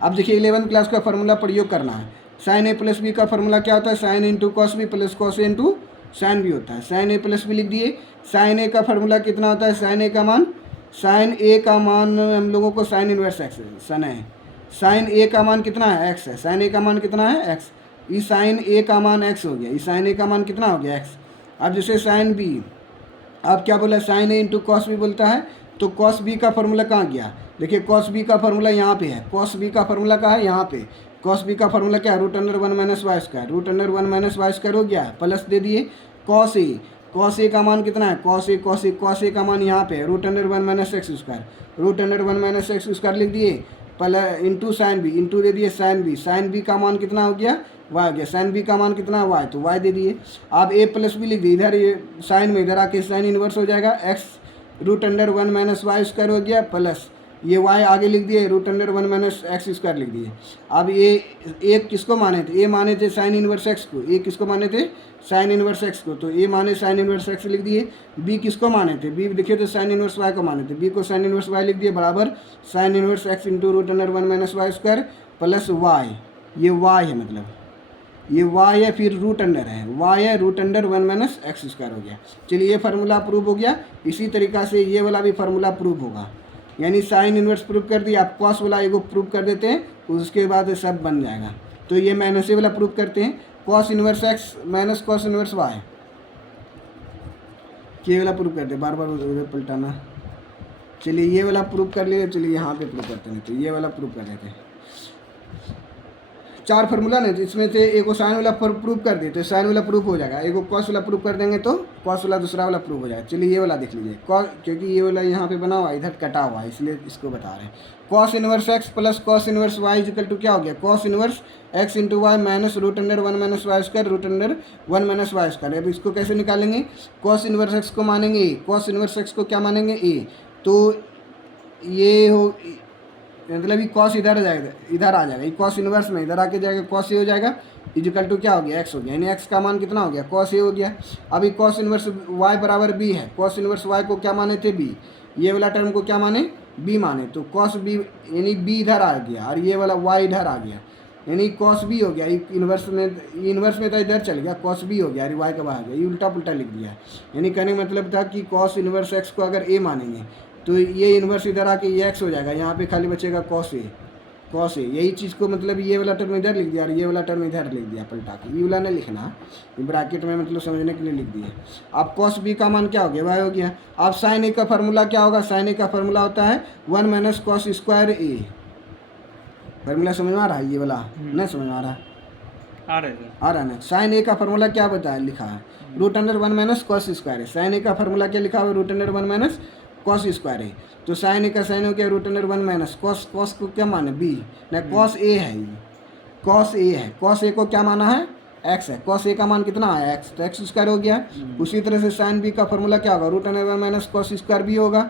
अब देखिए 11th क्लास का फॉर्मूला प्रयोग करना है। साइन ए प्लस बी का फॉर्मूला क्या होता है, sine into cos B plus cos A into sine B होता है। साइन ए प्लस बी लिख दिए। साइन ए का फॉर्मूला कितना होता है, साइन ए का मान हम लोगों को साइन इनवर्स एक्स सन है। साइन ए का मान कितना है, एक्स है, साइन ए का मान कितना है, एक्स। ये साइन ए का मान एक्स हो गया, ये साइन ए का मान कितना हो गया, एक्स। अब जैसे साइन बी, अब क्या बोला, sign A into cos B बोलता है, तो कॉस बी का फॉर्मूला कहाँ गया, देखिए कॉस बी का फॉर्मूला यहाँ पे है, कॉस बी का फॉर्मूला कहाँ है, यहाँ पे। कॉस बी का फॉर्मूला क्या है, root under 1 minus Y square, root under 1 minus Y square हो गया, प्लस दे दिए कॉस ए का मान कितना है, कॉस ए का मान यहाँ पे root under 1 minus x square, root under 1 minus x square लिख दिए, plus into sine B, into दे दिए साइन बी का मान कितना हो गया, वाई हो गया, साइन बी का मान कितना वाई, तो वाई दे दिए। अब ए प्लस बी लिख दिए, इधर ये साइन में इधर आके साइन इनवर्स हो जाएगा, x root under 1 minus Y square हो गया, प्लस ये वाई आगे लिख दिए, root under 1 minus x square लिख दिए। अब ये एक किसको माने थे, ए माने थे साइन इनवर्स एक्स को, ए किसको माने थे, साइन इनवर्स एक्स को, तो ए माने साइन इनवर्स एक्स लिख दिए। बी किसको माने थे, बी देखिए तो साइन इनवर्स वाई को माने थे, बी को साइन इनवर्स वाई लिख दिए, बराबर sine inverse x into root under 1 minus Y square plus y, ये वाई है, मतलब ये वाई है, फिर रूट अंडर है, वाई है, root under 1 minus x square हो गया। चलिए ये फार्मूला प्रूव हो गया। इसी तरीक़ा से ये वाला भी फार्मूला प्रूव होगा, यानी साइन इनवर्स प्रूव कर दिया। आप कॉस वाला एगो प्रूव कर देते हैं, उसके बाद सब बन जाएगा। तो ये माइनस ये वाला प्रूफ करते हैं, cos inverse x minus cos inverse y, ये वाला प्रूफ करते हैं, बार बार उधर पलटाना। चलिए ये वाला प्रूफ कर लिए, चलिए यहाँ पे प्रूफ करते हैं, तो ये वाला प्रूफ कर देते हैं। 4 फार्मूला ना, जिसमें से एक को साइन वाला प्रूफ कर दिए तो साइन वाला प्रूफ हो जाएगा, एक को कॉस वाला प्रूफ कर देंगे तो कॉस वाला दूसरा वाला प्रूफ हो जाएगा। चलिए ये वाला देख लीजिए, कॉस, क्योंकि ये वाला यहाँ पे बना हुआ है, इधर कटा हुआ है, इसलिए इसको बता रहे हैं। Cos inverse x plus cos inverse y equal to क्या हो गया, cos inverse x into Y minus root under 1 minus Y square root under 1 minus Y square. अब इसको कैसे निकालेंगे, कॉस इनवर्स एक्स को मानेंगे ए, कॉस इनवर्स एक्स को क्या मानेंगे ए, तो ये हो मतलब ये कॉस इधर आ जाएगा, इधर आ जाएगा, ये कॉस इनवर्स में इधर आके जाएगा, कॉस ए हो जाएगा इक्वल टू क्या हो गया, एक्स हो गया, यानी एक्स का मान कितना हो गया, कॉस ए हो गया। अभी कॉस इनवर्स वाई बराबर बी है, कॉस इनवर्स वाई को क्या माने थे, बी, ये वाला टर्म को क्या माने, बी माने, तो कॉस बी यानी बी इधर आ गया और ये वाला वाई इधर आ गया, यानी कॉस बी हो गया, इन्वर्स में तो इधर चल गया, कॉस बी हो गया, अरे वाई का बाहर गया, ये उल्टा पुल्टा लिख दिया। यानी कहने का मतलब था कि कॉस इनवर्स एक्स को अगर ए मानेंगे तो ये इन्वर्स इधर आके ये एक्स हो जाएगा, यहाँ पे खाली बचेगा कॉस ए, कॉस ए, यही चीज़ को मतलब ये वाला टर्म इधर लिख दिया और ये वाला टर्म इधर लिख दिया पलटा के, ये वाला नहीं लिखना, ये ब्रैकेट में मतलब समझने के लिए लिख दिया। अब कॉस बी का मान क्या हो गया, वाई हो गया। अब साइन ए का फार्मूला क्या होगा, साइन ए का फार्मूला होता है 1 माइनस कॉस स्क्वायर ए, फार्मूला समझ में आ रहा है, ये वाला नहीं समझ में आ रहा, आ रहा ना। साइन ए का फार्मूला क्या बताया, लिखा है root under 1 minus cos square है, साइन ए का फार्मूला क्या लिखा हुआ, root under 1 minus cos square है, तो साइन ए का साइन हो गया root under 1 minus cos, cos को क्या माने बी, नहीं कॉस ए है, ये कॉस ए है, कॉस ए को क्या माना है, एक्स है, कॉस ए का मान कितना है एक्स, तो एक्स स्क्वायर हो गया। उसी तरह से साइन बी का फार्मूला क्या होगा, root under 1 minus cos square B होगा,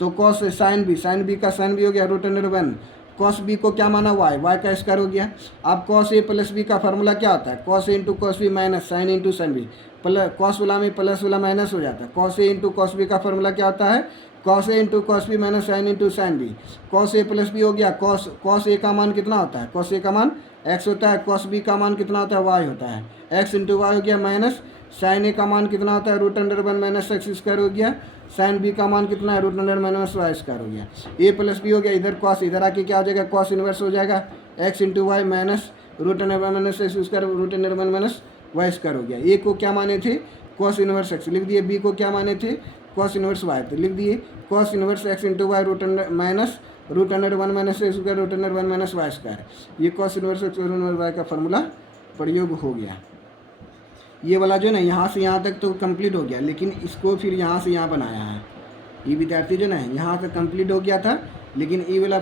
तो कॉस साइन बी का साइन बी हो गया रूट अंडर 1, कॉस बी को क्या माना वाई, वाई का स्क्वायर हो गया। अब कॉस ए प्लस बी का फार्मूला क्या होता है, cos A into cos B minus sine into sine B, plus cos वाला में प्लस वाला माइनस हो जाता है, cos A into cos B का फार्मूला क्या होता है, cos A into cos B minus sine into sine B, cos A plus B हो गया, कॉस ए का मान कितना होता है, कॉस ए का मान एक्स होता है, कॉस बी का मान कितना होता है, वाई होता है, एक्स इंटू वाई हो गया माइनस साइन ए का मान कितना होता है, root under 1 minus x square हो गया, साइन बी का मान कितना है, root under minus Y square हो गया, ए प्लस बी हो गया, इधर कॉस इधर आके क्या हो जाएगा, कॉस इनवर्स हो जाएगा, x into Y minus root under 1 minus x square root under 1 minus Y square हो गया। ए को क्या माने थे, कॉस इनवर्स एक्स लिख दिए, बी को क्या माने थे, कॉस इनवर्स वाई, तो लिख दिए cos inverse x into y root under minus root under 1 minus x square root under 1 minus Y square, ये cos inverse x root under y का फार्मूला प्रयोग हो गया। ये वाला जो है ना यहाँ से यहाँ तक तो कंप्लीट हो गया, लेकिन इसको फिर यहाँ से यहाँ बनाया है, ये विद्यार्थी जो ना यहाँ तक कंप्लीट हो गया था, लेकिन ये वाला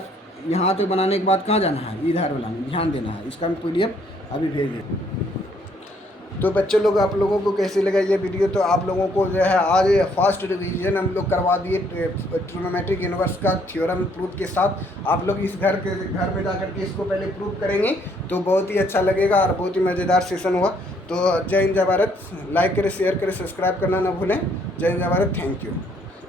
यहाँ तक बनाने के बाद कहाँ जाना है, इधर वाला में ध्यान देना है, इसका PDF अभी भेज दें। तो बच्चों लोग आप लोगों को कैसे लगा ये वीडियो, तो आप लोगों को जो है आज फर्स्ट रिवीजन हम लोग करवा दिए ट्रिग्नोमेट्रिक इनवर्स का थ्योरम प्रूफ के साथ। आप लोग इस घर में जा करके इसको पहले प्रूफ करेंगे तो बहुत ही अच्छा लगेगा और बहुत ही मज़ेदार सेशन हुआ। तो जय हिंद जय भारत, लाइक करें, शेयर करें, सब्सक्राइब करना ना भूलें। जय हिंद जय भारत, थैंक यू।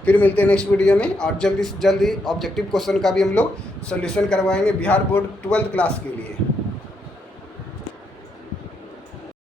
फिर मिलते हैं नेक्स्ट वीडियो में, और जल्दी से जल्दी ऑब्जेक्टिव क्वेश्चन का भी हम लोग सोल्यूशन करवाएंगे बिहार बोर्ड 12th क्लास के लिए।